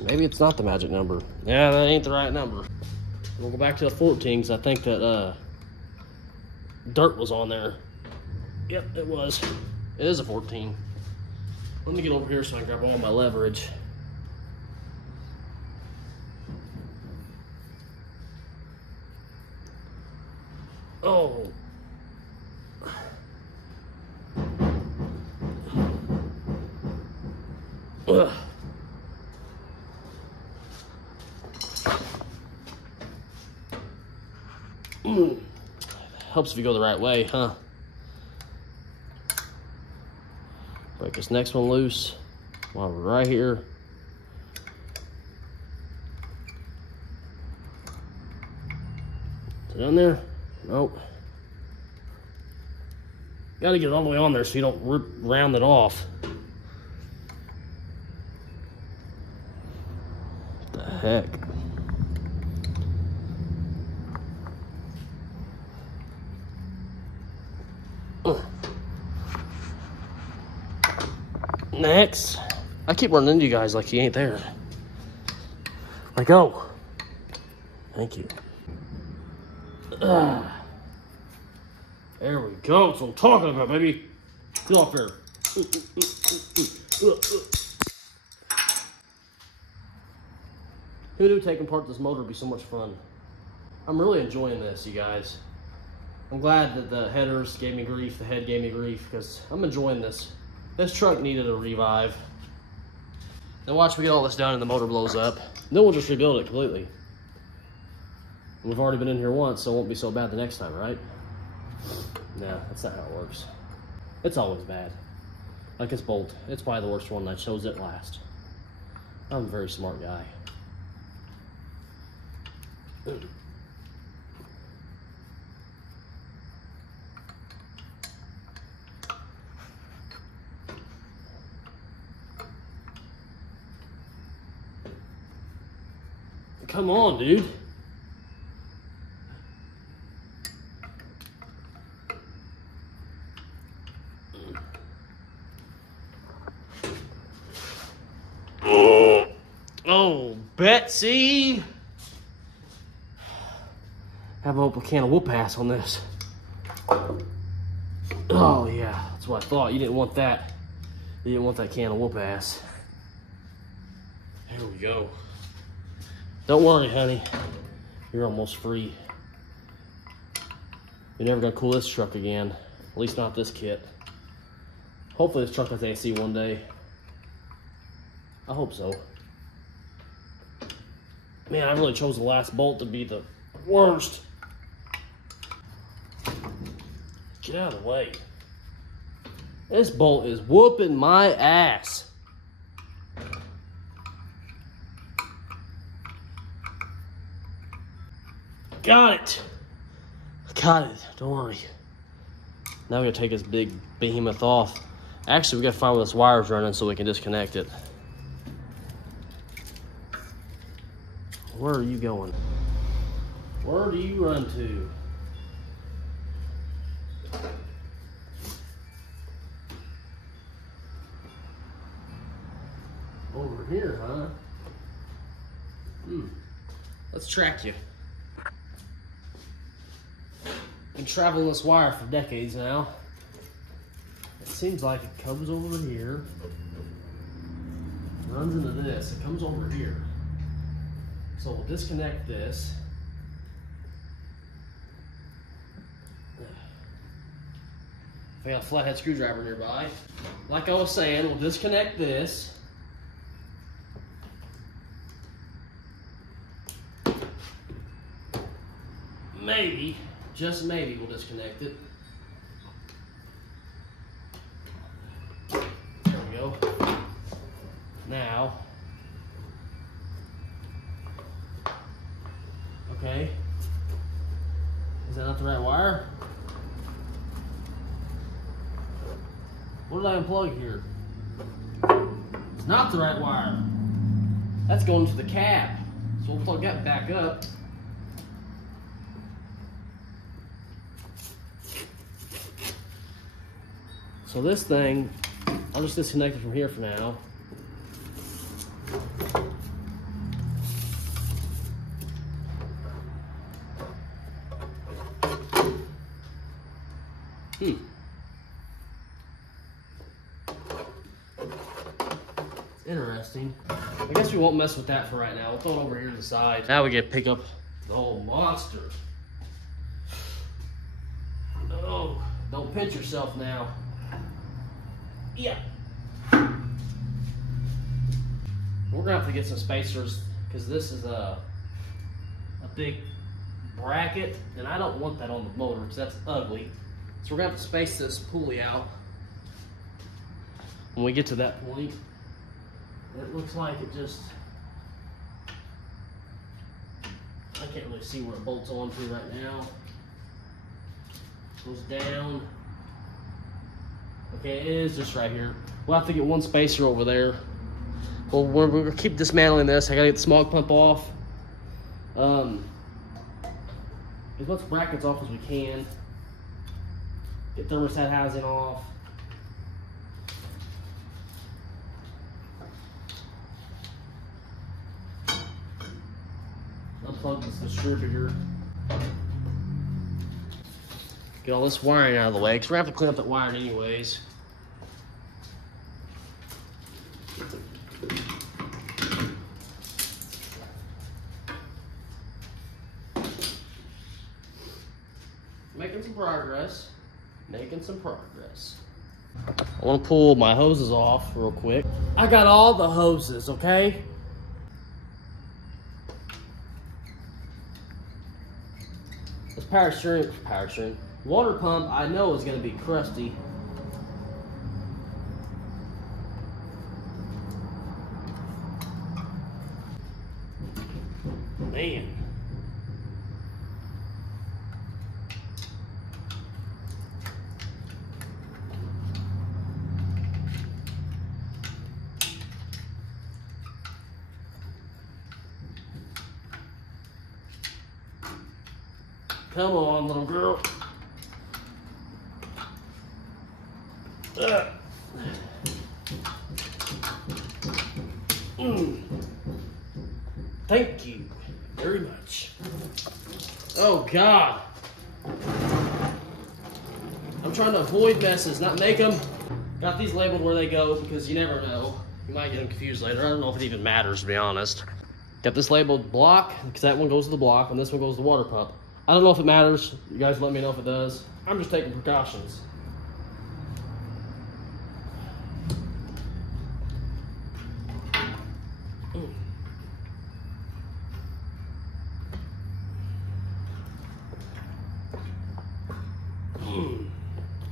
Maybe it's not the magic number. Yeah, that ain't the right number. We'll go back to the 14 because I think that dirt was on there. Yep, it was. It is a 14. Let me get over here so I can grab all my leverage. Oh. Ugh. Helps if you go the right way, huh? Break this next one loose while we're right here. Is it on there? Nope. Gotta get it all the way on there so you don't round it off. What the heck? Next. I keep running into you guys like he ain't there. Like, oh. Thank you. There we go. That's what I'm talking about, baby. Get off there. Who knew taking part this motor would be so much fun? I'm really enjoying this, you guys. I'm glad that the headers gave me grief, the head gave me grief, because I'm enjoying this. This truck needed a revive. Now watch me get all this done and the motor blows up. Then we'll just rebuild it completely. We've already been in here once, so it won't be so bad the next time, right? No, that's not how it works. It's always bad. Like this bolt, it's probably the worst one, and I chose it last. I'm a very smart guy. Come on, dude. Oh, Betsy. Have a can of whoop ass on this. Oh yeah, that's what I thought. You didn't want that. You didn't want that can of whoop ass. There we go. Don't worry, honey. You're almost free. You're never gonna cool this truck again. At least not this kit. Hopefully this truck has AC one day. I hope so. Man, I really chose the last bolt to be the worst. Get out of the way. This bolt is whooping my ass. Got it. Got it. Don't worry. Now we gotta take this big behemoth off. Actually, we gotta find where this wire's running so we can disconnect it. Where are you going? Where do you run to? Over here, huh? Let's track you. Been traveling this wire for decades now. It seems like it comes over here, runs into this, it comes over here. So we'll disconnect this. If I got a flathead screwdriver nearby. Like I was saying, we'll disconnect this. Maybe, just maybe, we'll disconnect it. There we go. Now, okay. Is that not the right wire? What did I unplug here? It's not the right wire. That's going to the cab. So we'll plug that back up. So this thing, I'll just disconnect it from here for now. It's interesting. I guess we won't mess with that for right now. We'll throw it over here to the side. Now we get to pick up the whole monster. Oh, don't pinch yourself now. Yeah. We're gonna have to get some spacers because this is a big bracket and I don't want that on the motor because that's ugly. So we're gonna have to space this pulley out. When we get to that point, it looks like it just, I can't really see where it bolts onto right now. Goes down. Okay, it is just right here. We'll have to get one spacer over there. Well, we're gonna keep dismantling this. I gotta get the smog pump off. As much brackets off as we can. Get thermostat housing off. distributor. Get all this wiring out of the way, because we're going to have to clean up that wiring anyways. Making some progress. Making some progress. I want to pull my hoses off real quick. I got all the hoses, okay? This power steering, water pump I know is going to be crusty. Man. Come on, little girl. Thank you very much. Oh, God. I'm trying to avoid messes, not make them. Got these labeled where they go because you never know. You might get them confused later. I don't know if it even matters, to be honest. Got this labeled block because that one goes to the block and this one goes to the water pump. I don't know if it matters. You guys let me know if it does. I'm just taking precautions.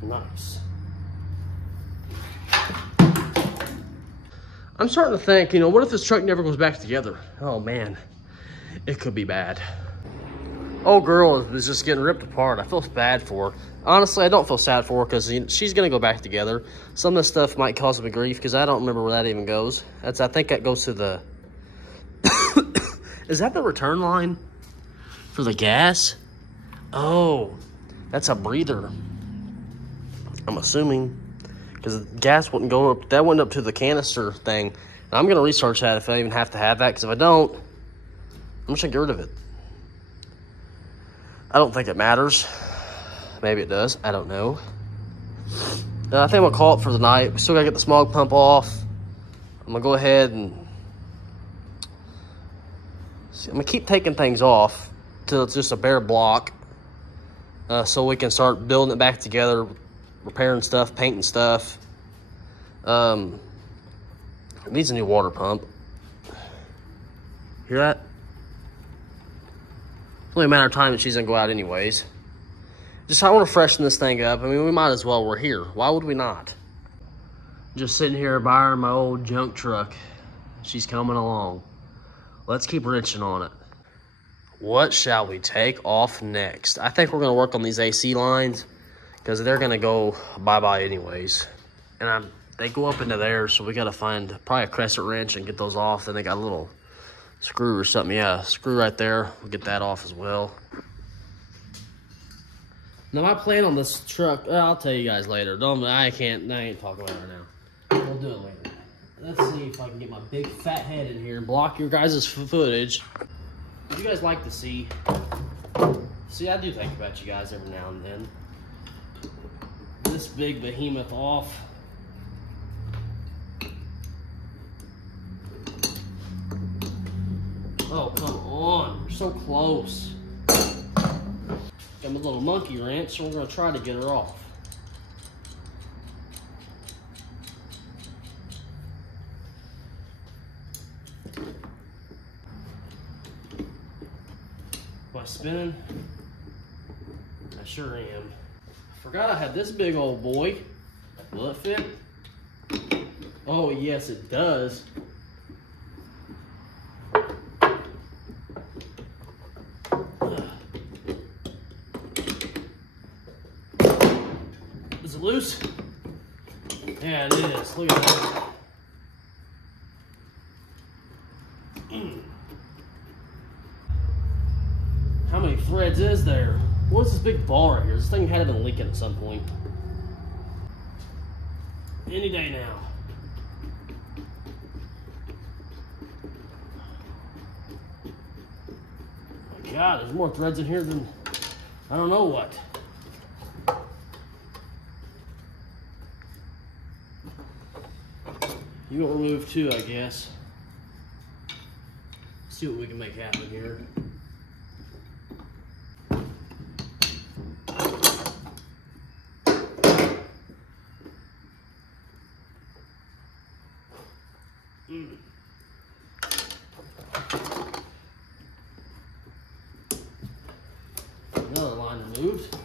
Nice. I'm starting to think, you know, what if this truck never goes back together? Oh man, it could be bad. Old girl is just getting ripped apart. I feel bad for her. Honestly, I don't feel sad for her because she's going to go back together. Some of this stuff might cause me grief because I don't remember where that even goes. I think that goes to the... Is that the return line for the gas? Oh, that's a breather. I'm assuming because the gas wouldn't go up. That went up to the canister thing. And I'm going to research that if I even have to have that because if I don't, I'm just going to get rid of it. I don't think it matters. Maybe it does. I don't know. I think I'm going to call it for the night. We still got to get the smog pump off. I'm going to go ahead and... I'm going to keep taking things off till it's just a bare block. So we can start building it back together, repairing stuff, painting stuff. It needs a new water pump. Hear that? It's only a matter of time that she's gonna go out anyways. Just I want to freshen this thing up. I mean, we might as well. We're here. Why would we not? Just sitting here admiring my old junk truck. She's coming along. Let's keep wrenching on it. What shall we take off next? I think we're gonna work on these AC lines because they're gonna go bye-bye anyways. And they go up into there, so we gotta find probably a crescent wrench and get those off. Then they got a little screw or something. Yeah, screw right there. We'll get that off as well. Now my plan on this truck, I'll tell you guys later. I ain't talking about it right now. We'll do it later. Let's see if I can get my big fat head in here and block your guys' footage. What do you guys like to see? See, I do think about you guys every now and then. This big behemoth off. Oh, come on. We're so close. Got my little monkey wrench, so we're going to try to get her off. Am I spinning? I sure am. Forgot I had this big old boy. Will it fit? Oh, yes, it does. Is it loose? Yeah, it is. Look at that. How many threads is there? What's this big ball right here? This thing had been leaking at some point. Any day now. God, there's more threads in here than I don't know what. You will remove 2, I guess. See what we can make happen here. Another line removed.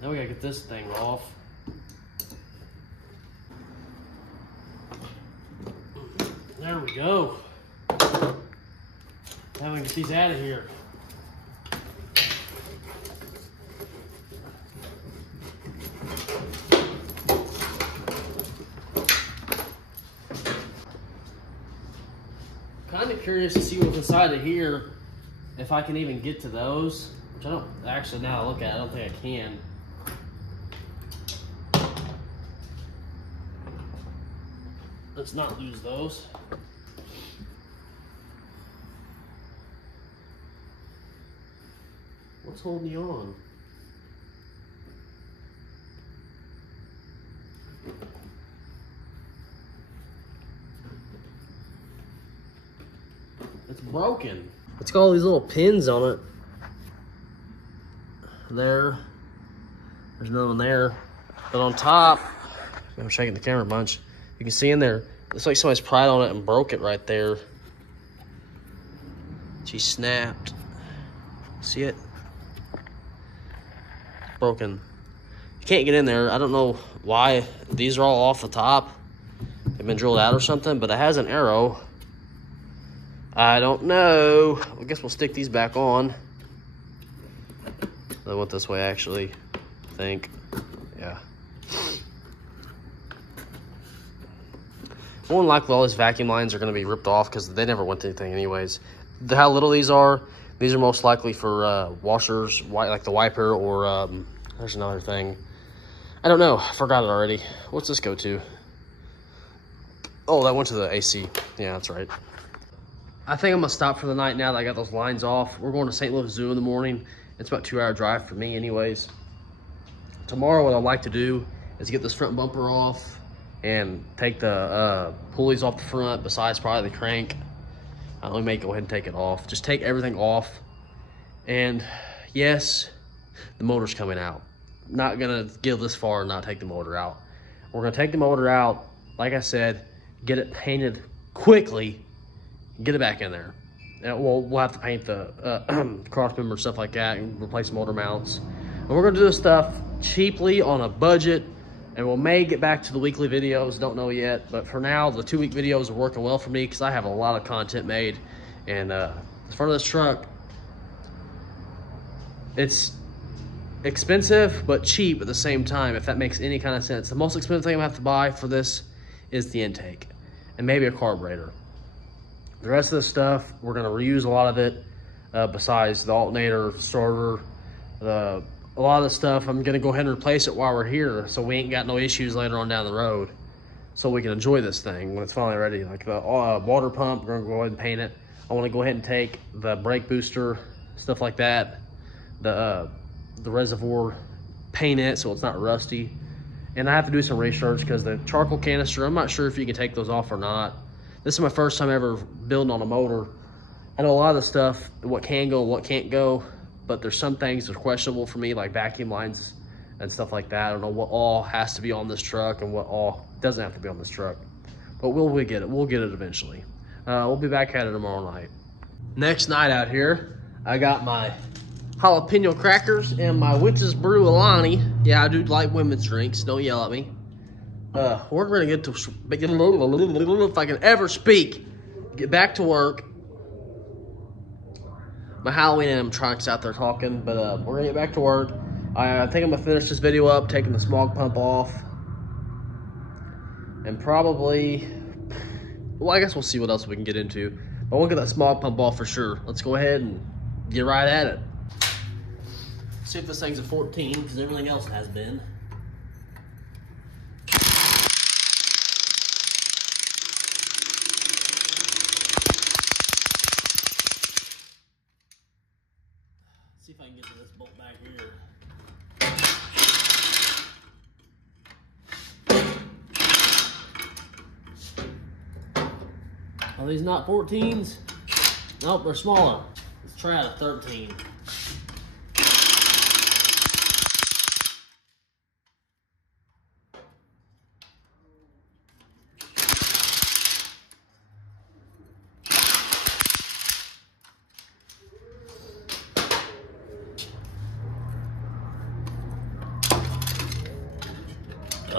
Now we gotta get this thing off. There we go. Now we can get these out of here. Kind of curious to see what's inside of here, if I can even get to those, which I don't actually, now I look at it, I don't think I can. Let's not lose those. What's holding you on? It's broken. It's got all these little pins on it. There's another one there. But on top, I'm shaking the camera a bunch. You can see in there, it's like somebody's pried on it and broke it right there. She snapped. See it? Broken. You can't get in there. I don't know why. These are all off the top. They've been drilled out or something, but it has an arrow. I don't know. I guess we'll stick these back on. I went this way, actually. I think. Yeah. More than likely, all these vacuum lines are going to be ripped off because they never went to anything anyways. How little these are most likely for washers, like the wiper, or there's another thing. I don't know. I forgot it already. What's this go to? Oh, that went to the AC. Yeah, that's right. I think I'm going to stop for the night now that I got those lines off. We're going to St. Louis Zoo in the morning. It's about a 2-hour drive for me anyways. Tomorrow, what I'd like to do is get this front bumper off and take the pulleys off the front, besides probably the crank. We may go ahead and take it off. Just take everything off. And yes, the motor's coming out. Not gonna get this far and not take the motor out. We're gonna take the motor out, like I said, get it painted quickly, get it back in there. And we'll have to paint the cross member, stuff like that, and replace motor mounts. And we're gonna do this stuff cheaply on a budget. And we may get back to the weekly videos, don't know yet. But for now, the 2-week videos are working well for me because I have a lot of content made. And the front of this truck, it's expensive but cheap at the same time, if that makes any kind of sense. The most expensive thing I'm gonna have to buy for this is the intake and maybe a carburetor. The rest of the stuff, we're gonna reuse a lot of it, besides the alternator, starter, a lot of the stuff, I'm gonna go ahead and replace it while we're here so we ain't got no issues later on down the road, so we can enjoy this thing when it's finally ready. Like the water pump, we're gonna go ahead and paint it. I wanna go ahead and take the brake booster, stuff like that, the reservoir, paint it so it's not rusty. And I have to do some research because the charcoal canister, I'm not sure if you can take those off or not. This is my first time ever building on a motor. I know a lot of the stuff, what can go, what can't go, but there's some things that are questionable for me, like vacuum lines and stuff like that. I don't know what all has to be on this truck and what all doesn't have to be on this truck. But we'll get it. We'll get it eventually. We'll be back at it tomorrow night. Next night out here, I got my jalapeno crackers and my Witz's Brew Alani. Yeah, I do like women's drinks. Don't yell at me. We're gonna get to, if I can ever speak, get back to work. My Halloween animatronics out there talking, but we're gonna get back to work. I think I'm gonna finish this video up, taking the smog pump off, and probably, well, I guess we'll see what else we can get into. But we'll get that smog pump off for sure. Let's go ahead and get right at it. See if this thing's a 14, because everything else has been. can get to this bolt back here. Are these not 14s? Nope, they're smaller. Let's try out a 13.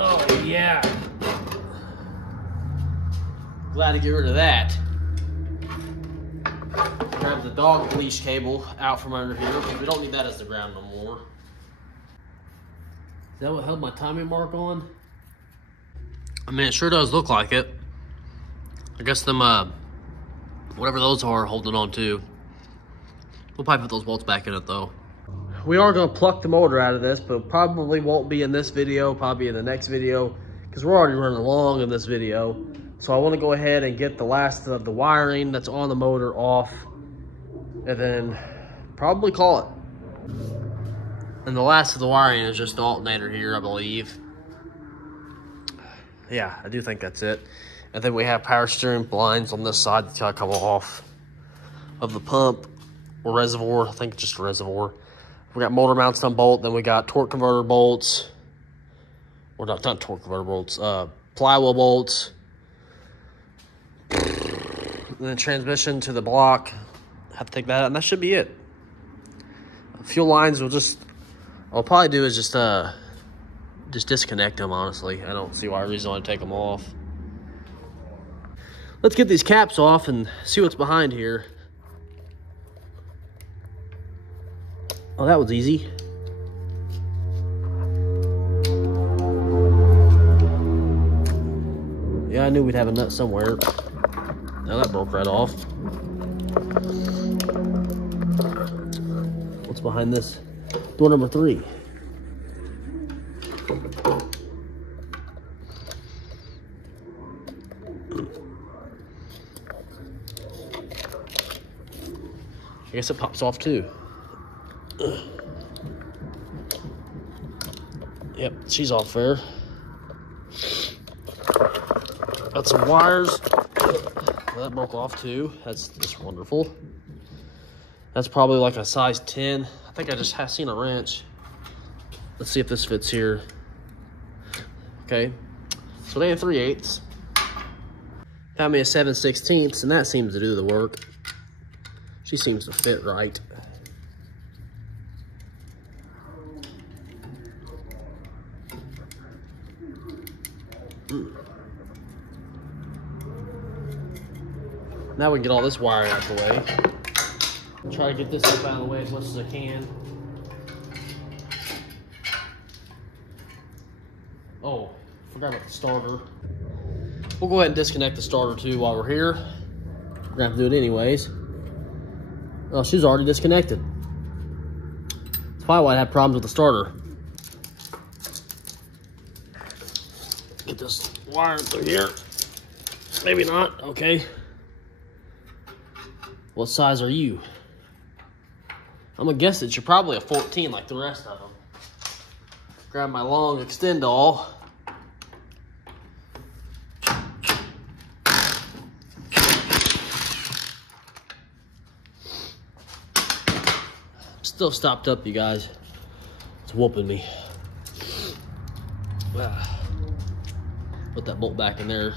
Oh yeah. Glad to get rid of that. Grab the dog leash cable out from under here because we don't need that as the ground no more. Is that what held my timing mark on? I mean, it sure does look like it. I guess them, whatever those are, holding on to. We'll probably put those bolts back in it though. We are going to pluck the motor out of this, but probably won't be in this video, probably in the next video, because we're already running long in this video. So I want to go ahead and get the last of the wiring that's on the motor off, and then probably call it. And the last of the wiring is just the alternator here, I believe. Yeah, I do think that's it. And then we have power steering blinds on this side that's got to come off of the pump or reservoir. I think it's just a reservoir. We got motor mounts on bolt, then we got torque converter bolts. Or not torque converter bolts, flywheel bolts. And then transmission to the block. Have to take that out, and that should be it. Fuel lines I'll probably do is just disconnect them, honestly. I don't see why reason I want to take them off. Let's get these caps off and see what's behind here. Oh, that was easy. Yeah, I knew we'd have a nut somewhere. Now that broke right off. What's behind this? Door number 3. I guess it pops off too. Yep, she's off there. Got some wires. Well, that broke off too. That's just wonderful. That's probably like a size 10. I think I just have seen a wrench. Let's see if this fits here. Okay, so they have 3/8. Found me a 7/16, and that seems to do the work. She seems to fit right. Now we can get all this wiring out the way. Try to get this up out of the way as much as I can. Oh, forgot about the starter. We'll go ahead and disconnect the starter too while we're here. We're gonna have to do it anyways. Oh, she's already disconnected. That's probably why I had problems with the starter. Get this wire through here. Maybe not, okay. What size are you? I'm gonna guess that you're probably a 14 like the rest of them. Grab my long extend-all. Still stopped up, you guys. It's whooping me. Put that bolt back in there.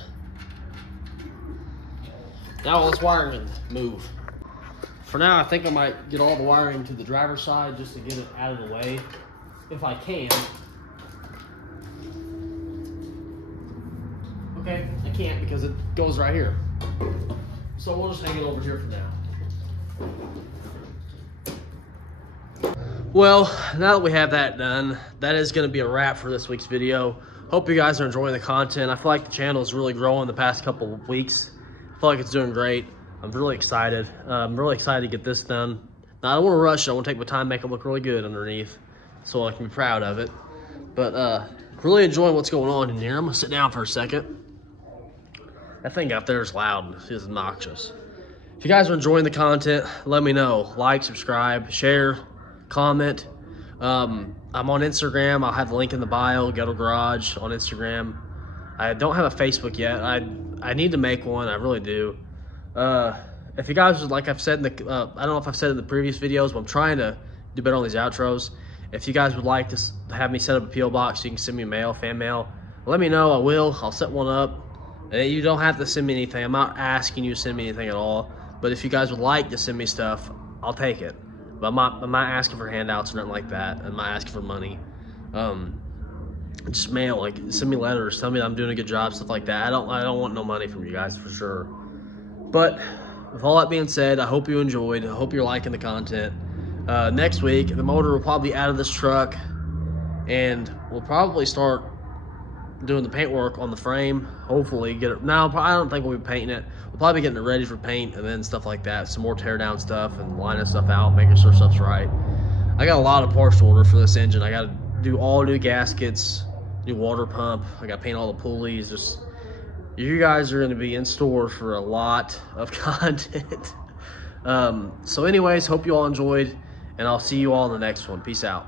Now let's wiring move. For now, I think I might get all the wiring to the driver's side just to get it out of the way, if I can. Okay, I can't because it goes right here. So we'll just hang it over here for now. Well, now that we have that done, that is going to be a wrap for this week's video. Hope you guys are enjoying the content. I feel like the channel is really growing the past couple of weeks. I feel like it's doing great. I'm really excited. I'm really excited to get this done. Now, I don't want to rush it. I want to take my time, make it look really good underneath so I can be proud of it. But really enjoying what's going on in here. I'm going to sit down for a second. That thing out there is loud. It's obnoxious. If you guys are enjoying the content, let me know. Like, subscribe, share, comment. I'm on Instagram. I'll have the link in the bio, Ghetto Garage on Instagram. I don't have a Facebook yet. I need to make one. I really do. If you guys would, like I've said in the, I don't know if I've said in the previous videos, but I'm trying to do better on these outros. If you guys would like to have me set up a P.O. box so you can send me mail, fan mail, let me know. I will. I'll set one up. And you don't have to send me anything. I'm not asking you to send me anything at all. But if you guys would like to send me stuff, I'll take it. But I'm not asking for handouts or nothing like that. I'm not asking for money. Just mail, like send me letters, tell me that I'm doing a good job, stuff like that. I don't want no money from you guys for sure. But with all that being said, I hope you enjoyed. I hope you're liking the content. Next week, the motor will probably be out of this truck, and we'll probably start doing the paint work on the frame. Hopefully get it. Now, I don't think we'll be painting it. We'll probably be getting it ready for paint and then stuff like that. Some more tear down stuff and lining stuff out, making sure stuff's right. I got a lot of parts to order for this engine. I got to do all new gaskets, new water pump. I got to paint all the pulleys. Just, you guys are going to be in store for a lot of content. So anyways, hope you all enjoyed, and I'll see you all in the next one. Peace out.